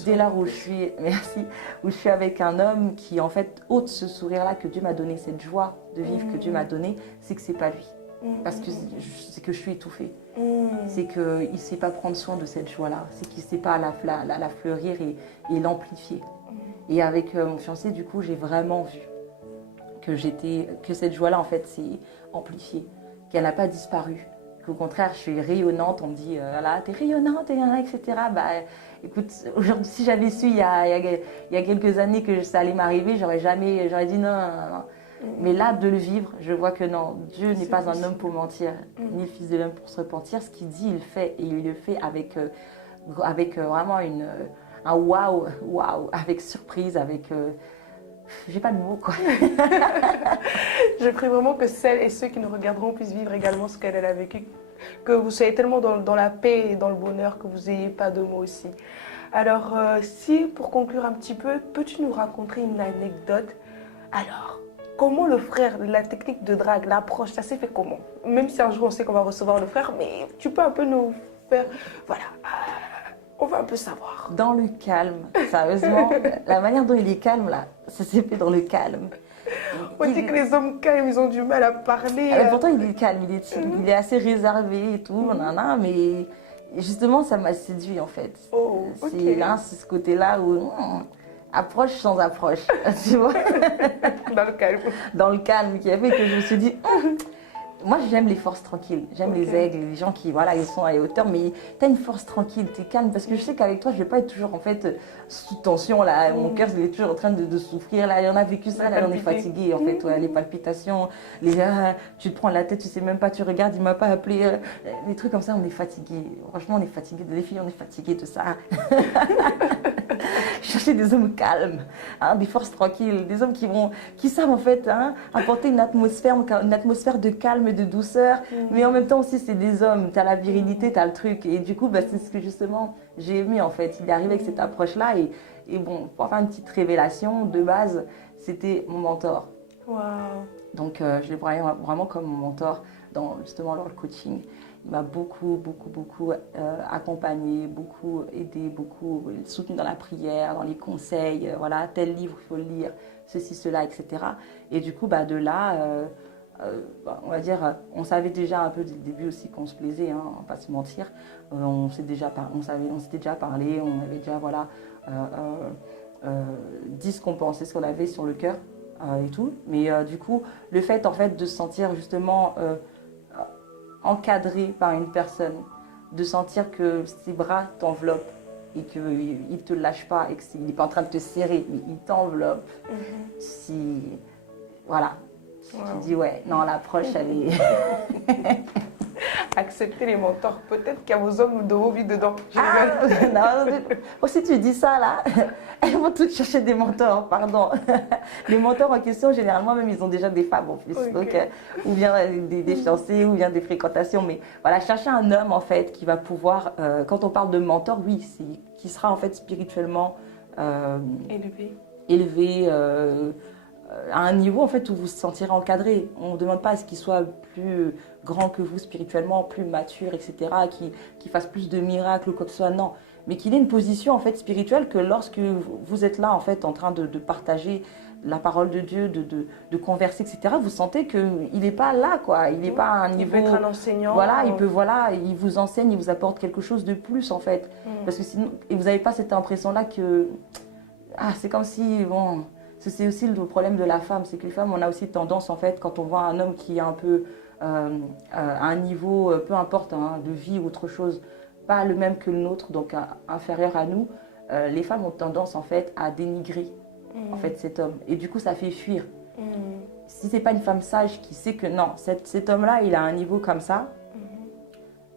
dès lors où où je suis avec un homme qui en fait ôte ce sourire-là que Dieu m'a donné, cette joie de vivre que Dieu m'a donnée, c'est que c'est pas lui. Parce que c'est que je suis étouffée. C'est qu'il ne sait pas prendre soin de cette joie-là. C'est qu'il ne sait pas la fleurir et l'amplifier. Et avec mon fiancé, du coup, j'ai vraiment vu que cette joie-là, en fait, s'est amplifiée. Qu'elle n'a pas disparu. Qu'au contraire, je suis rayonnante. On me dit, voilà, t'es rayonnante, etc. Bah, écoute, aujourd'hui, si j'avais su il y a quelques années que ça allait m'arriver, j'aurais dit non. Mais là, de le vivre, je vois que non, Dieu n'est pas un homme pour mentir, ni le fils de l'homme pour se repentir. Ce qu'il dit, il le fait, et il le fait avec vraiment un waouh, avec surprise, avec... j'ai pas de mots, quoi. Je prie vraiment que celles et ceux qui nous regarderont puissent vivre également ce qu'elle a vécu, que vous soyez tellement dans la paix et dans le bonheur que vous n'ayez pas de mots aussi. Alors, si, pour conclure un petit peu, peux-tu nous raconter une anecdote? Alors, comment le frère, la technique de drague, l'approche, ça s'est fait comment? Même si un jour on sait qu'on va recevoir le frère, mais tu peux un peu nous faire... Voilà, on va un peu savoir. Dans le calme, sérieusement, la manière dont il est calme là, ça s'est fait dans le calme. On dit que les hommes calmes, ils ont du mal à parler. Pourtant il est calme, il est assez réservé et tout, mais justement ça m'a séduit en fait. Oh, okay. C'est ce côté-là où... approche sans approche, tu vois. Dans le calme. Dans le calme, qui a fait que je me suis dit, moi j'aime les forces tranquilles, j'aime les aigles, les gens qui, voilà, ils sont à hauteur, mais tu as une force tranquille, tu es calme, parce que je sais qu'avec toi, je vais pas être toujours en fait sous tension, là, mon cœur il est toujours en train de souffrir, là, on a vécu ça, là, on est fatigué, en fait, ouais, les palpitations, tu te prends la tête, tu sais même pas, tu regardes, il m'a pas appelé, des trucs comme ça, on est fatigué, franchement, on est fatigué, les filles, on est fatigué de ça. Chercher des hommes calmes, des forces tranquilles, des hommes qui savent en fait apporter une atmosphère de calme et de douceur, mais en même temps aussi c'est des hommes, tu as la virilité, tu as le truc, et du coup c'est ce que justement j'ai aimé en fait, il est arrivé avec cette approche-là, et bon, pour faire une petite révélation, de base, c'était mon mentor. Wow. Donc je le voyais vraiment comme mon mentor justement dans le coaching. Il m'a beaucoup accompagné, beaucoup aidé, beaucoup soutenu dans la prière, dans les conseils, voilà, tel livre, il faut le lire, ceci, cela, etc. Et du coup, de là, on va dire, on savait déjà un peu dès le début aussi qu'on se plaisait, on va pas se mentir. On s'était déjà parlé, on avait déjà, voilà, dit ce qu'on pensait, ce qu'on avait sur le cœur et tout. Mais du coup, le fait, en fait, de se sentir justement... encadré par une personne, de sentir que ses bras t'enveloppent, et qu'il ne te lâche pas et qu'il n'est pas en train de te serrer, mais il t'enveloppe, si, voilà, tu te dis ouais, non, l'approche, elle est... Accepter les mentors. Peut-être qu'il y a vos hommes ou de vos vies dedans. Non, aussi tu dis ça là, elles vont toutes chercher des mentors, pardon. Les mentors en question, généralement même, ils ont déjà des femmes en plus, donc, ou bien des fiancés, ou bien des fréquentations. Mais voilà, chercher un homme en fait qui va pouvoir, quand on parle de mentor, oui, qui sera en fait spirituellement élevé à un niveau en fait où vous vous sentirez encadré. On ne demande pas à ce qu'il soit plus grand que vous spirituellement, plus mature, etc., qui fasse plus de miracles ou quoi que ce soit, non. Mais qu'il ait une position en fait spirituelle que lorsque vous êtes là en fait en train de partager la parole de Dieu, de converser, etc., vous sentez qu'il n'est pas là, quoi. Il n'est pas à un niveau... Il peut être un enseignant. Voilà, il vous enseigne, il vous apporte quelque chose de plus en fait. Parce que sinon, et vous n'avez pas cette impression-là que... Ah, c'est comme si, bon... C'est aussi le problème de la femme, c'est que les femmes, on a aussi tendance, en fait, quand on voit un homme qui est un peu à un niveau, peu importe, hein, de vie ou autre chose, pas le même que le nôtre, donc inférieur à nous, les femmes ont tendance, en fait, à dénigrer, en fait, cet homme. Et du coup, ça fait fuir. Si c'est pas une femme sage qui sait que non, cet homme-là, il a un niveau comme ça,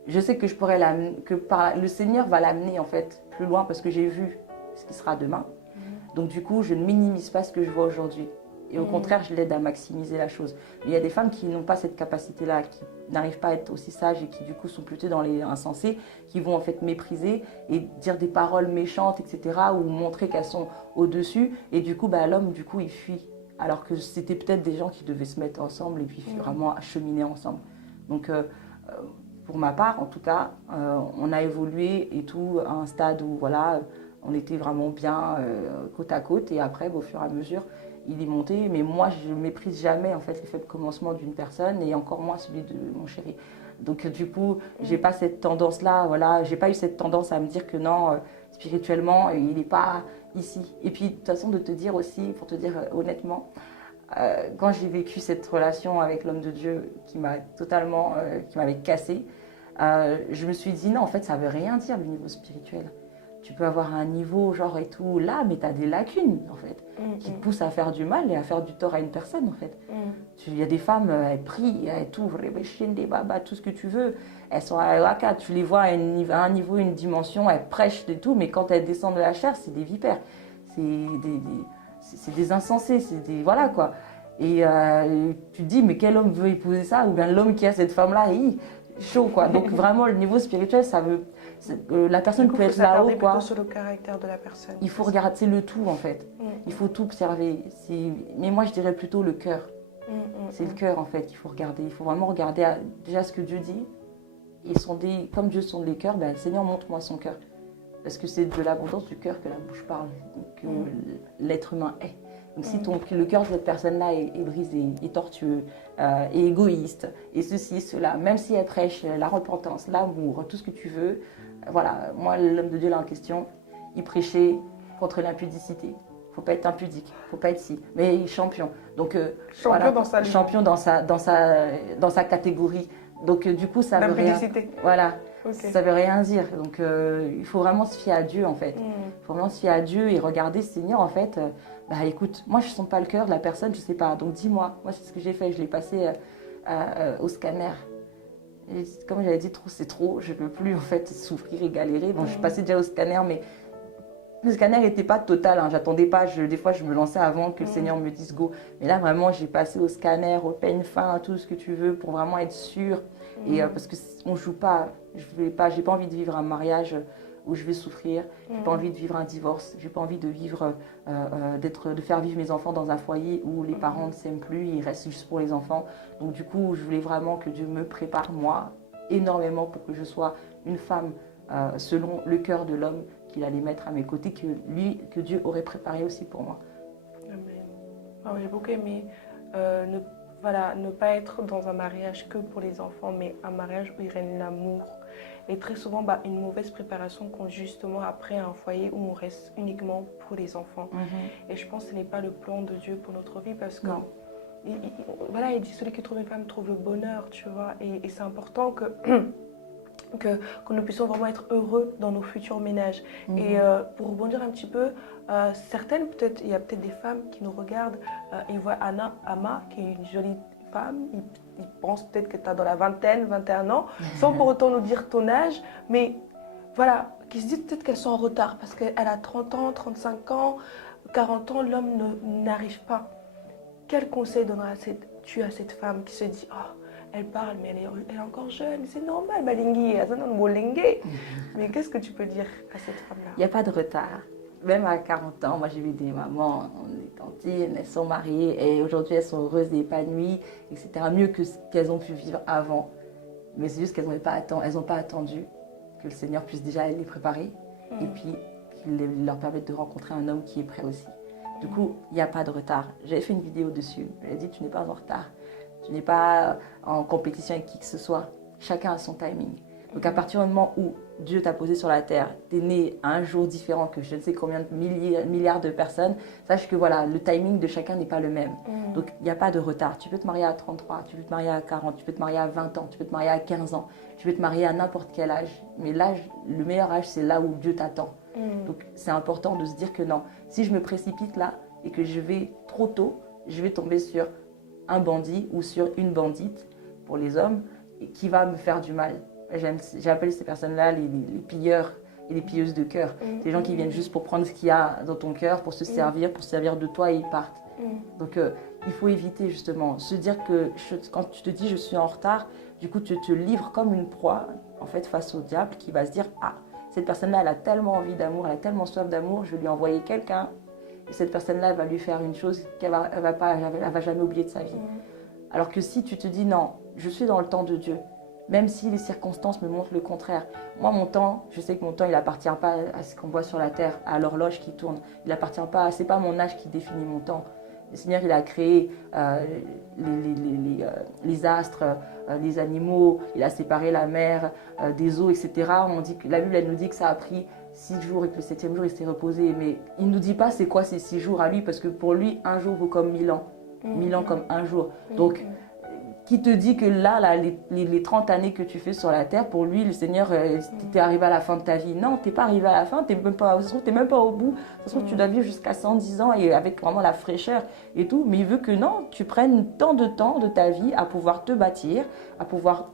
je sais que je pourrais le Seigneur va l'amener, en fait, plus loin, parce que j'ai vu ce qui sera demain. Donc du coup, je ne minimise pas ce que je vois aujourd'hui. Et au contraire, je l'aide à maximiser la chose. Mais il y a des femmes qui n'ont pas cette capacité-là, qui n'arrivent pas à être aussi sages et qui du coup sont plutôt dans les insensés, qui vont en fait mépriser et dire des paroles méchantes, etc. ou montrer qu'elles sont au-dessus. Et du coup, l'homme, du coup, il fuit. Alors que c'était peut-être des gens qui devaient se mettre ensemble et puis vraiment cheminer ensemble. Donc pour ma part, en tout cas, on a évolué et tout à un stade où voilà... On était vraiment bien côte à côte et après, au fur et à mesure, il est monté. Mais moi, je ne méprise jamais en fait l'effet de commencement d'une personne et encore moins celui de mon chéri. Donc du coup, j'ai pas cette tendance-là, voilà, j'ai pas eu cette tendance à me dire que non, spirituellement, il n'est pas ici. Et puis de toute façon, de te dire aussi, pour te dire honnêtement, quand j'ai vécu cette relation avec l'homme de Dieu qui m'a totalement, qui m'avait cassée, je me suis dit non, en fait, ça veut rien dire le niveau spirituel. Tu peux avoir un niveau genre et tout là, mais tu as des lacunes en fait, qui te poussent à faire du mal et à faire du tort à une personne en fait. Il y a des femmes, elles prient, elles tout, des babas, tout ce que tu veux. Elles sont à Waka, tu les vois à un niveau, une dimension, elles prêchent et tout, mais quand elles descendent de la chair, c'est des vipères. C'est des insensés, c'est des... Voilà quoi. Et tu te dis, mais quel homme veut épouser ça? Ou bien l'homme qui a cette femme-là, chaud quoi. Donc vraiment, le niveau spirituel, ça veut... la personne peut être là-haut, quoi. Sur le caractère de la personne. Il faut regarder, c'est le tout en fait. Il faut tout observer. Mais moi je dirais plutôt le cœur. C'est le cœur en fait qu'il faut regarder. Il faut vraiment regarder déjà ce que Dieu dit. Et comme Dieu sonde les cœurs, le Seigneur montre-moi son cœur. Parce que c'est de l'abondance du cœur que la bouche parle, que l'être humain est. Donc si le cœur de cette personne-là est brisé, est tortueux, est égoïste, et ceci, cela, même si elle prêche la repentance, l'amour, tout ce que tu veux, voilà, moi, l'homme de Dieu là en question, il prêchait contre l'impudicité. Il ne faut pas être impudique, il ne faut pas être si. Mais il est champion. Donc, champion dans sa catégorie. Donc, du coup, ça veut rien. Voilà, ça veut rien dire. Donc, il faut vraiment se fier à Dieu, en fait. Il faut vraiment se fier à Dieu et regarder, Seigneur, en fait, écoute, moi, je ne sens pas le cœur de la personne, je ne sais pas. Donc, dis-moi. Moi, c'est ce que j'ai fait. Je l'ai passé au scanner. Et comme j'avais dit, trop c'est trop, je ne peux plus en fait souffrir et galérer. Bon, je passais déjà au scanner, mais le scanner n'était pas total, hein. J'attendais pas, des fois je me lançais avant que le Seigneur me dise go. Mais là vraiment, j'ai passé au scanner, au peigne fin, tout ce que tu veux pour vraiment être sûre. Et parce qu'on ne joue pas, j'ai pas envie de vivre un mariage où je vais souffrir, j'ai pas envie de vivre un divorce, j'ai pas envie de vivre, de faire vivre mes enfants dans un foyer où les parents ne s'aiment plus, ils restent juste pour les enfants. Donc du coup, je voulais vraiment que Dieu me prépare, moi, énormément pour que je sois une femme selon le cœur de l'homme qu'il allait mettre à mes côtés, que Dieu aurait préparé aussi pour moi. Amen. Oh, j'ai beaucoup aimé ne pas être dans un mariage que pour les enfants, mais un mariage où il règne l'amour. Et très souvent, une mauvaise préparation qu'on justement après un foyer où on reste uniquement pour les enfants. Et je pense que ce n'est pas le plan de Dieu pour notre vie parce que il dit celui qui trouve une femme trouve le bonheur, tu vois. Et c'est important que que nous puissions vraiment être heureux dans nos futurs ménages. Et pour rebondir un petit peu, certaines, peut-être, il y a peut-être des femmes qui nous regardent, ils voient Ama, qui est une jolie femme, ils pensent peut-être que tu as dans la vingtaine, 21 ans, sans pour autant nous dire ton âge, mais voilà, qui se disent peut-être qu'elles sont en retard parce qu'elle a 30 ans, 35 ans, 40 ans, l'homme n'arrive pas. Quel conseil donneras-tu à cette femme qui se dit « Oh, elle parle, mais elle est encore jeune, c'est normal, Malingui, mais qu'est-ce que tu peux dire à cette femme-là? Il n'y a pas de retard. Même à 40 ans, moi j'ai vu des mamans, des tantines, elles sont mariées et aujourd'hui elles sont heureuses et épanouies, etc. Mieux que ce qu'elles ont pu vivre avant. Mais c'est juste qu'elles n'ont pas attendu que le Seigneur puisse déjà les préparer et puis qu'il leur permette de rencontrer un homme qui est prêt aussi. Du coup, il n'y a pas de retard. J'avais fait une vidéo dessus. J'ai dit, tu n'es pas en retard. Tu n'es pas en compétition avec qui que ce soit. Chacun a son timing. Donc à partir du moment où Dieu t'a posé sur la terre, tu es né à un jour différent que je ne sais combien de milliards de personnes, sache que voilà, le timing de chacun n'est pas le même. Donc il n'y a pas de retard. Tu peux te marier à 33, tu peux te marier à 40, tu peux te marier à 20 ans, tu peux te marier à 15 ans, tu peux te marier à n'importe quel âge. Mais l'âge, le meilleur âge, c'est là où Dieu t'attend. Donc c'est important de se dire que non, si je me précipite là et que je vais trop tôt, je vais tomber sur un bandit ou sur une bandite pour les hommes qui va me faire du mal. J'appelle ces personnes-là les pilleurs et les pilleuses de cœur. Des gens qui viennent juste pour prendre ce qu'il y a dans ton cœur, pour se servir de toi et ils partent. Donc il faut éviter justement, se dire que quand tu te dis je suis en retard, du coup tu te livres comme une proie en fait face au diable qui va se dire ah, cette personne-là elle a tellement envie d'amour, elle a tellement soif d'amour, je vais lui envoyer quelqu'un et cette personne-là elle va lui faire une chose qu'elle va jamais oublier de sa vie. Alors que si tu te dis non, je suis dans le temps de Dieu, même si les circonstances me montrent le contraire. Moi, mon temps, je sais que mon temps, il n'appartient pas à ce qu'on voit sur la terre, à l'horloge qui tourne. Il n'appartient pas, c'est pas mon âge qui définit mon temps. Le Seigneur, il a créé les astres, les animaux, il a séparé la mer des eaux, etc. On dit que la Bible, elle nous dit que ça a pris 6 jours et que le 7e jour, il s'est reposé. Mais il ne nous dit pas c'est quoi ces 6 jours à lui, parce que pour lui, un jour vaut comme 1000 ans. 1000 ans comme un jour. Donc, qui te dit que là les 30 années que tu fais sur la terre, pour lui, le Seigneur, t'es arrivé à la fin de ta vie. Non, t'es pas arrivé à la fin, t'es même pas au bout. Ça se trouve, tu dois vivre jusqu'à 110 ans et avec vraiment la fraîcheur et tout. Mais il veut que non, tu prennes tant de temps de ta vie à pouvoir te bâtir, à pouvoir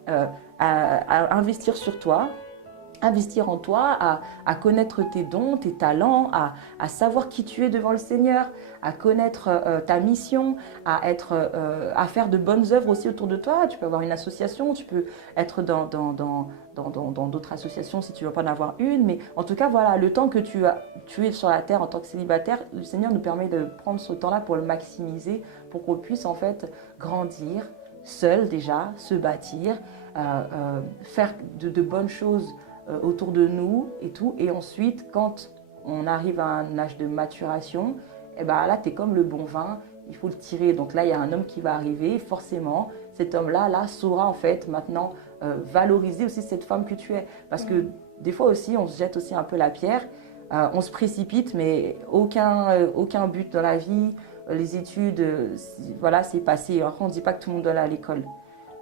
à investir sur toi, investir en toi, à connaître tes dons, tes talents, à savoir qui tu es devant le Seigneur, à connaître ta mission, à faire de bonnes œuvres aussi autour de toi. Tu peux avoir une association, tu peux être dans d'autres associations si tu ne veux pas en avoir une. Mais en tout cas, voilà, le temps que tu es sur la terre en tant que célibataire, le Seigneur nous permet de prendre ce temps-là pour le maximiser, pour qu'on puisse en fait grandir seul déjà, se bâtir, faire de bonnes choses autour de nous et tout. Et ensuite, quand on arrive à un âge de maturation, et ben là, tu es comme le bon vin, il faut le tirer. Donc là, il y a un homme qui va arriver, forcément, cet homme-là saura en fait maintenant valoriser aussi cette femme que tu es. Parce que des fois aussi, on se jette aussi un peu la pierre, on se précipite, mais aucun but dans la vie, les études, voilà, c'est passé. Après, on ne dit pas que tout le monde doit aller à l'école.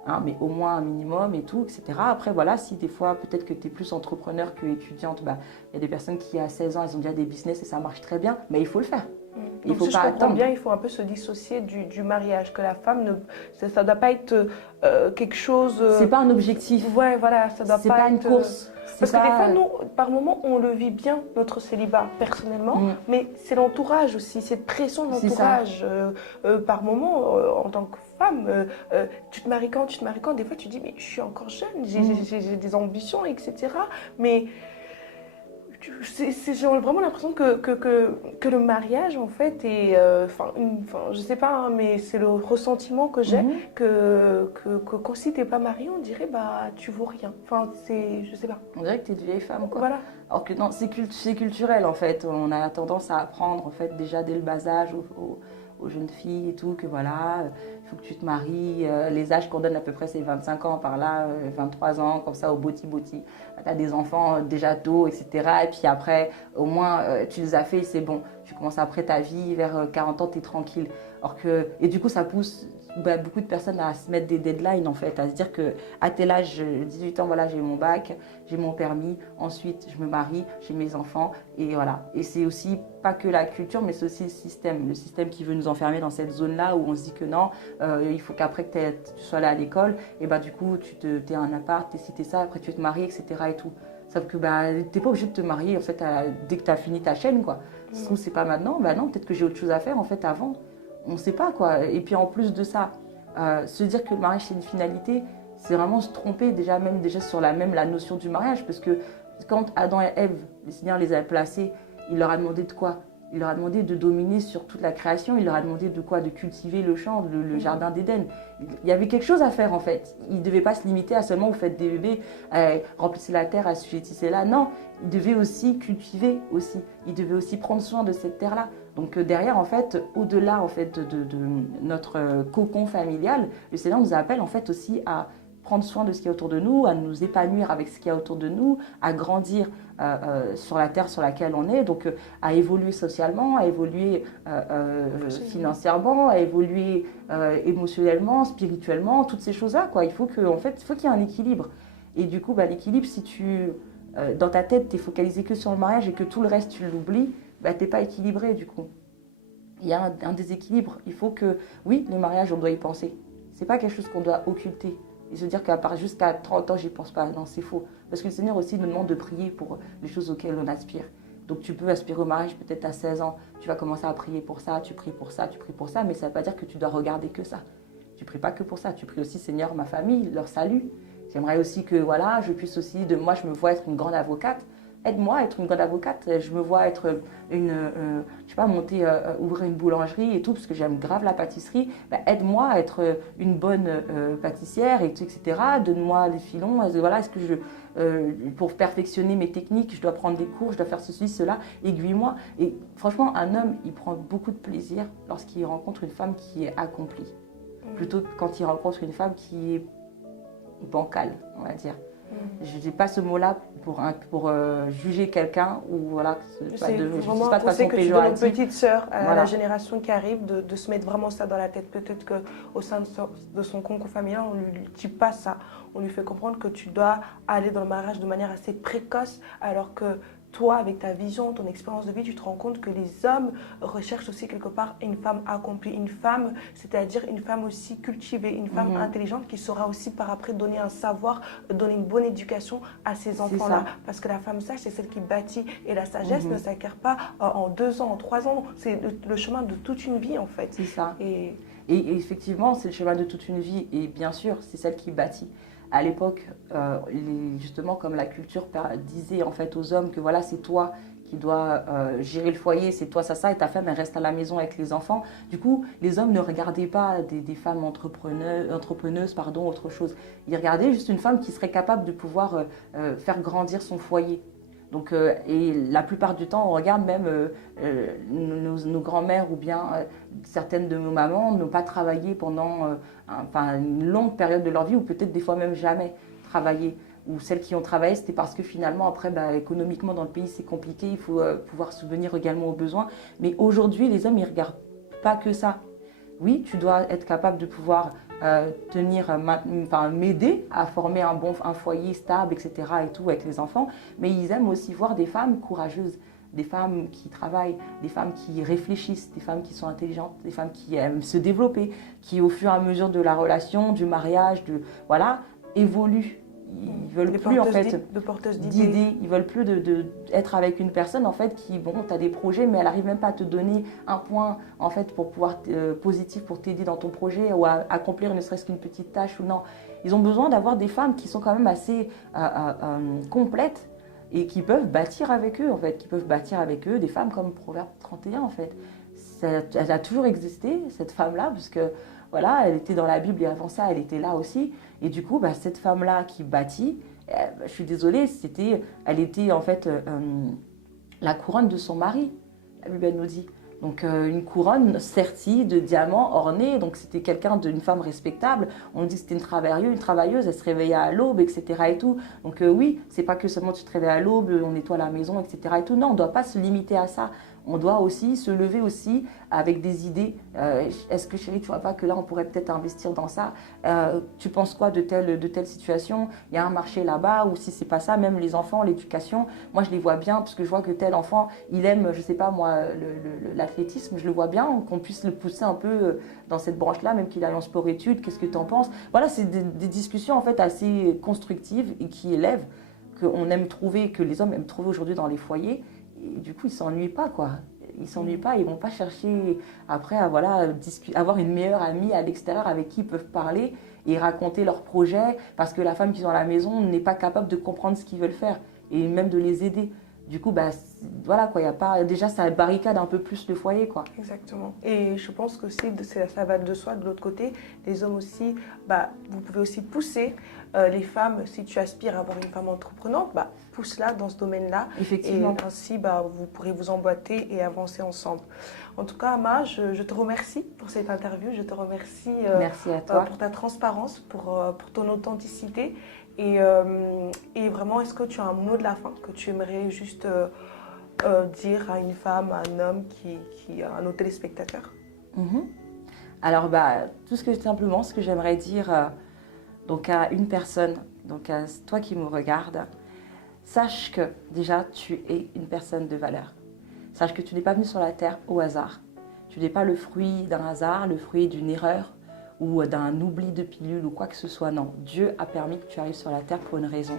Hein, mais au moins un minimum et tout, etc. Après, voilà, si des fois, peut-être que tu es plus entrepreneur que étudiante, bah, y a des personnes qui, à 16 ans, elles ont déjà des business et ça marche très bien, mais il faut le faire. Il faut si pas attendre. Bien, il faut un peu se dissocier du mariage, que la femme, ça ne doit pas être quelque chose... C'est pas un objectif. Ouais, voilà, ça doit pas être... C'est pas une course. Parce que des fois, nous, par moments, on le vit bien, notre célibat, personnellement, mais c'est l'entourage aussi, cette pression de l'entourage. Par moments, en tant que femme, tu te maries quand, des fois, tu te dis, mais je suis encore jeune, j'ai des ambitions, etc. Mais j'ai vraiment l'impression que le mariage, en fait, est... je sais pas, hein, mais c'est le ressentiment que j'ai, que quand si t'es pas mariée, on dirait, bah, tu vaux rien. Enfin, je sais pas. On dirait que t'es une vieille femme, quoi. Voilà. Alors que non, c'est culturel, en fait. On a tendance à apprendre, en fait, déjà dès le bas âge aux jeunes filles et tout, que voilà, il faut que tu te maries. Les âges qu'on donne à peu près, c'est 25 ans par là, 23 ans, comme ça, au boti-boti. Tu as des enfants déjà tôt, etc. Et puis après, au moins, tu les as fait, c'est bon. Tu commences après ta vie, vers 40 ans, tu es tranquille. Et du coup, ça pousse beaucoup de personnes à se mettre des deadlines, en fait, à se dire que à tel âge, 18 ans, voilà, j'ai mon bac, j'ai mon permis, ensuite je me marie, j'ai mes enfants, et voilà. Et c'est aussi pas que la culture, mais c'est aussi le système qui veut nous enfermer dans cette zone-là où on se dit que non, il faut qu'après que tu sois là à l'école, et du coup, t'es un appart, t'es ci, t'es ça, après tu vas te marier, etc. et tout. Sauf que t'es pas obligé de te marier en fait dès que tu as fini ta chaîne, quoi. Si c'est pas maintenant, non, peut-être que j'ai autre chose à faire en fait avant. On sait pas, quoi. Et puis en plus de ça, se dire que le mariage c'est une finalité, c'est vraiment se tromper déjà sur la notion du mariage, parce que quand Adam et Ève, le Seigneur les a placés, il leur a demandé de quoi? Il leur a demandé de dominer sur toute la création, il leur a demandé de quoi? De cultiver le champ, le jardin d'Éden. Il y avait quelque chose à faire en fait. Il ne devait pas se limiter à seulement vous faites des bébés, remplissez la terre, assujettissez-la. Non, il devait aussi cultiver aussi. Il devait aussi prendre soin de cette terre-là. Donc derrière en fait, au-delà en fait de notre cocon familial, le Seigneur nous appelle en fait aussi à prendre soin de ce qui est autour de nous, à nous épanouir avec ce qui est autour de nous, à grandir sur la terre sur laquelle on est, donc à évoluer socialement, à évoluer financièrement, à évoluer émotionnellement, spirituellement, toutes ces choses-là, quoi. Il faut qu'il y ait un équilibre. Et du coup, l'équilibre, si dans ta tête, tu es focalisé que sur le mariage et que tout le reste, tu l'oublies, tu n'es pas équilibré, du coup. Il y a un déséquilibre. Il faut oui, le mariage, on doit y penser. C'est pas quelque chose qu'on doit occulter. Et se dire qu'à part jusqu'à 30 ans, j'y pense pas. Non, c'est faux. Parce que le Seigneur aussi nous demande de prier pour les choses auxquelles on aspire. Donc tu peux aspirer au mariage peut-être à 16 ans. Tu vas commencer à prier pour ça, tu pries pour ça, tu pries pour ça. Mais ça ne veut pas dire que tu dois regarder que ça. Tu pries pas que pour ça. Tu pries aussi, Seigneur, ma famille, leur salut. J'aimerais aussi que, voilà, je puisse aussi, moi, je me vois être une grande avocate. Aide-moi à être une grande avocate. Je me vois être ouvrir une boulangerie et tout, parce que j'aime grave la pâtisserie. Aide-moi à être une bonne pâtissière, etc. Donne-moi les filons. Voilà, pour perfectionner mes techniques, je dois prendre des cours, je dois faire ceci, cela. Aiguille-moi. Et franchement, un homme, il prend beaucoup de plaisir lorsqu'il rencontre une femme qui est accomplie, plutôt que quand il rencontre une femme qui est bancale, on va dire. Je ne dis pas ce mot-là pour juger quelqu'un ou voilà. Je ne sais pas de façon péjorative. Que tu donnes une petite sœur à la génération qui arrive de se mettre vraiment ça dans la tête. Peut-être qu'au sein de son concours familial, on ne lui dit pas ça. On lui fait comprendre que tu dois aller dans le mariage de manière assez précoce, alors que toi, avec ta vision, ton expérience de vie, tu te rends compte que les hommes recherchent aussi quelque part une femme accomplie, une femme, c'est-à-dire une femme aussi cultivée, une femme intelligente qui saura aussi par après donner un savoir, donner une bonne éducation à ces enfants-là. Parce que la femme sage, c'est celle qui bâtit. Et la sagesse ne s'acquiert pas en 2 ans, en 3 ans. C'est le chemin de toute une vie, en fait. C'est ça. Et effectivement, c'est le chemin de toute une vie. Et bien sûr, c'est celle qui bâtit. À l'époque, justement, comme la culture disait en fait aux hommes que voilà, c'est toi qui dois gérer le foyer, c'est toi ça, et ta femme elle reste à la maison avec les enfants. Du coup, les hommes ne regardaient pas des femmes entrepreneuses, autre chose. Ils regardaient juste une femme qui serait capable de pouvoir faire grandir son foyer. Donc, et la plupart du temps, on regarde même nos grands-mères ou bien certaines de nos mamans n'ont pas travaillé pendant une longue période de leur vie ou peut-être des fois même jamais travaillé. Ou celles qui ont travaillé, c'était parce que finalement, après, économiquement dans le pays, c'est compliqué, il faut pouvoir subvenir également aux besoins. Mais aujourd'hui, les hommes, ils ne regardent pas que ça. Oui, tu dois être capable de pouvoir m'aider à former un foyer stable, etc. et tout avec les enfants, mais ils aiment aussi voir des femmes courageuses, des femmes qui travaillent, des femmes qui réfléchissent, des femmes qui sont intelligentes, des femmes qui aiment se développer, qui au fur et à mesure de la relation, du mariage, évoluent. Ils veulent plus en fait d'idées, ils veulent plus être avec une personne en fait qui tu as des projets mais elle arrive même pas à te donner un point en fait pour pouvoir positif pour t'aider dans ton projet ou à accomplir ne serait-ce qu'une petite tâche ou non. Ils ont besoin d'avoir des femmes qui sont quand même assez complètes et qui peuvent bâtir avec eux en fait, des femmes comme Proverbe 31 en fait. Elle a toujours existé cette femme-là parce que voilà, elle était dans la Bible et avant ça, elle était là aussi. Et du coup, cette femme-là qui bâtit, je suis désolée, elle était en fait la couronne de son mari, la Bible nous dit. Donc une couronne sertie de diamants ornés, donc c'était une femme respectable. On dit que c'était une travailleuse, elle se réveillait à l'aube, etc. et tout. Donc oui, c'est pas que seulement tu te réveilles à l'aube, on nettoie la maison, etc. et tout. Non, on ne doit pas se limiter à ça. on doit aussi se lever aussi avec des idées. Est-ce que chérie, tu vois pas que là, on pourrait peut-être investir dans ça? Tu penses quoi de telle situation? Il y a un marché là-bas, ou si c'est pas ça, même les enfants, l'éducation, moi je les vois bien, parce que je vois que tel enfant, il aime, je sais pas moi, l'athlétisme, je le vois bien, qu'on puisse le pousser un peu dans cette branche-là, même qu'il aille en sport-études, qu'est-ce que tu en penses? Voilà, c'est des discussions en fait assez constructives et qui élèvent, qu'on aime trouver, que les hommes aiment trouver aujourd'hui dans les foyers. Et du coup, ils ne s'ennuient pas, quoi. Ils ne s'ennuient pas, ils ne vont pas chercher après à voilà, avoir une meilleure amie à l'extérieur avec qui ils peuvent parler et raconter leurs projets parce que la femme qu'ils ont à la maison n'est pas capable de comprendre ce qu'ils veulent faire et même de les aider. Du coup, bah, voilà, quoi, y a pas, déjà, ça barricade un peu plus le foyer, quoi. Exactement. Et je pense que ça va de soi. De l'autre côté, les hommes aussi, bah, vous pouvez aussi pousser les femmes. Si tu aspires à avoir une femme entreprenante, bah, pousse-la dans ce domaine-là. Effectivement. Et ainsi, bah, vous pourrez vous emboîter et avancer ensemble. En tout cas, Ama, je te remercie pour cette interview. Je te remercie Merci à toi. pour ta transparence, pour ton authenticité. Et vraiment, est-ce que tu as un mot de la fin que tu aimerais juste dire à une femme, à un homme, à nos téléspectateurs? Alors, bah, simplement, ce que j'aimerais dire donc à une personne, donc à toi qui me regardes, sache que déjà, tu es une personne de valeur. Sache que tu n'es pas venu sur la terre au hasard. Tu n'es pas le fruit d'un hasard, le fruit d'une erreur ou d'un oubli de pilule ou quoi que ce soit. Non, Dieu a permis que tu arrives sur la terre pour une raison.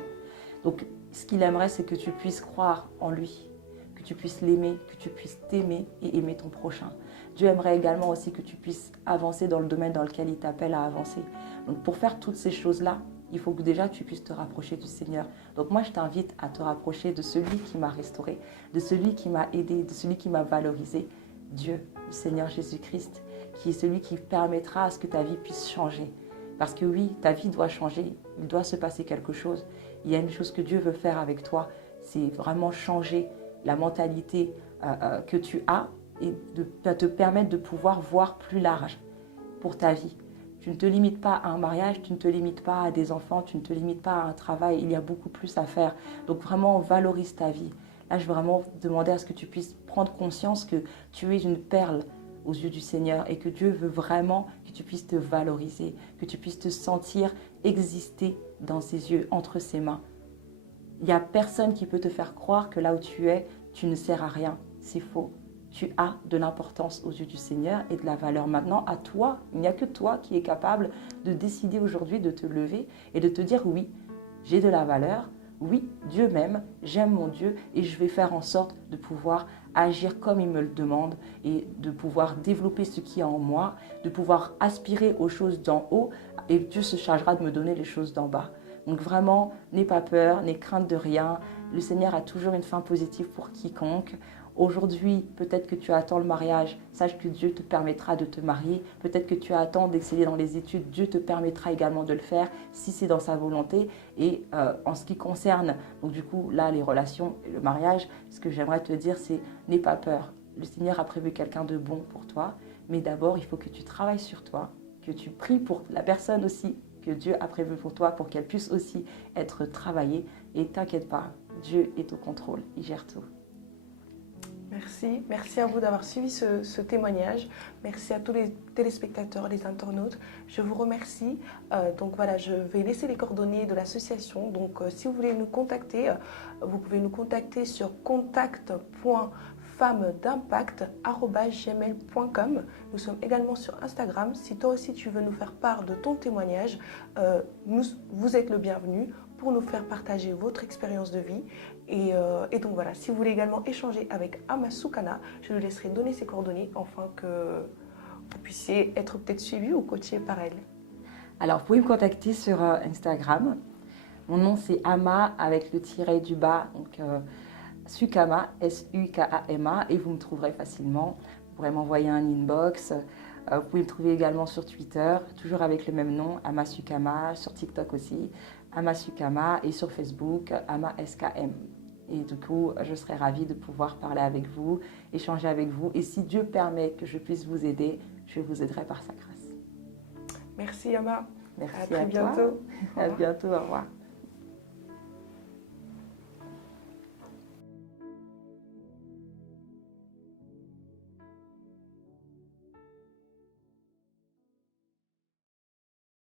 Donc, ce qu'il aimerait, c'est que tu puisses croire en lui, que tu puisses l'aimer, que tu puisses t'aimer et aimer ton prochain. Dieu aimerait également aussi que tu puisses avancer dans le domaine dans lequel il t'appelle à avancer. Donc, pour faire toutes ces choses-là, il faut que déjà tu puisses te rapprocher du Seigneur. Donc moi, je t'invite à te rapprocher de celui qui m'a restauré, de celui qui m'a aidé, de celui qui m'a valorisé. Dieu, le Seigneur Jésus-Christ, qui est celui qui permettra à ce que ta vie puisse changer. Parce que oui, ta vie doit changer, il doit se passer quelque chose. Il y a une chose que Dieu veut faire avec toi, c'est vraiment changer la mentalité que tu as et de te permettre de pouvoir voir plus large pour ta vie. Tu ne te limites pas à un mariage, tu ne te limites pas à des enfants, tu ne te limites pas à un travail, il y a beaucoup plus à faire. Donc vraiment, valorise ta vie. Là, je veux vraiment demander à ce que tu puisses prendre conscience que tu es une perle aux yeux du Seigneur et que Dieu veut vraiment que tu puisses te valoriser, que tu puisses te sentir exister dans ses yeux, entre ses mains. Il n'y a personne qui peut te faire croire que là où tu es, tu ne sers à rien. C'est faux. Tu as de l'importance aux yeux du Seigneur et de la valeur. Maintenant, à toi, il n'y a que toi qui es capable de décider aujourd'hui de te lever et de te dire oui, j'ai de la valeur, oui, Dieu m'aime, j'aime mon Dieu et je vais faire en sorte de pouvoir agir comme il me le demande et de pouvoir développer ce qui est en moi, de pouvoir aspirer aux choses d'en haut et Dieu se chargera de me donner les choses d'en bas. Donc vraiment, n'aie pas peur, n'aie crainte de rien. Le Seigneur a toujours une fin positive pour quiconque. Aujourd'hui, peut-être que tu attends le mariage, sache que Dieu te permettra de te marier. Peut-être que tu attends d'exceller dans les études, Dieu te permettra également de le faire si c'est dans sa volonté. Et en ce qui concerne, donc du coup, là, les relations et le mariage, ce que j'aimerais te dire, c'est n'aie pas peur. Le Seigneur a prévu quelqu'un de bon pour toi, mais d'abord, il faut que tu travailles sur toi, que tu pries pour la personne aussi que Dieu a prévu pour toi, pour qu'elle puisse aussi être travaillée. Et t'inquiète pas, Dieu est au contrôle, il gère tout. Merci. Merci à vous d'avoir suivi ce témoignage. Merci à tous les téléspectateurs, les internautes. Je vous remercie. Donc voilà, je vais laisser les coordonnées de l'association. Donc si vous voulez nous contacter, vous pouvez nous contacter sur contact.femmed'impact@gmail.com. Nous sommes également sur Instagram. Si toi aussi tu veux nous faire part de ton témoignage, vous êtes le bienvenu pour nous faire partager votre expérience de vie. Et donc voilà, si vous voulez également échanger avec Ama Soukana, je lui laisserai donner ses coordonnées afin que vous puissiez être peut-être suivi ou coaché par elle. Alors, vous pouvez me contacter sur Instagram. Mon nom, c'est Ama avec le tiret du bas, donc Sukama, S-U-K-A-M-A, et vous me trouverez facilement. Vous pourrez m'envoyer un inbox. Vous pouvez me trouver également sur Twitter, toujours avec le même nom, Ama Sukama, sur TikTok aussi, Ama Sukama, et sur Facebook, Ama SKM. Et du coup, je serai ravie de pouvoir parler avec vous, échanger avec vous. Et si Dieu permet que je puisse vous aider, je vous aiderai par sa grâce. Merci Ama. Merci à très bientôt. À bientôt, au revoir.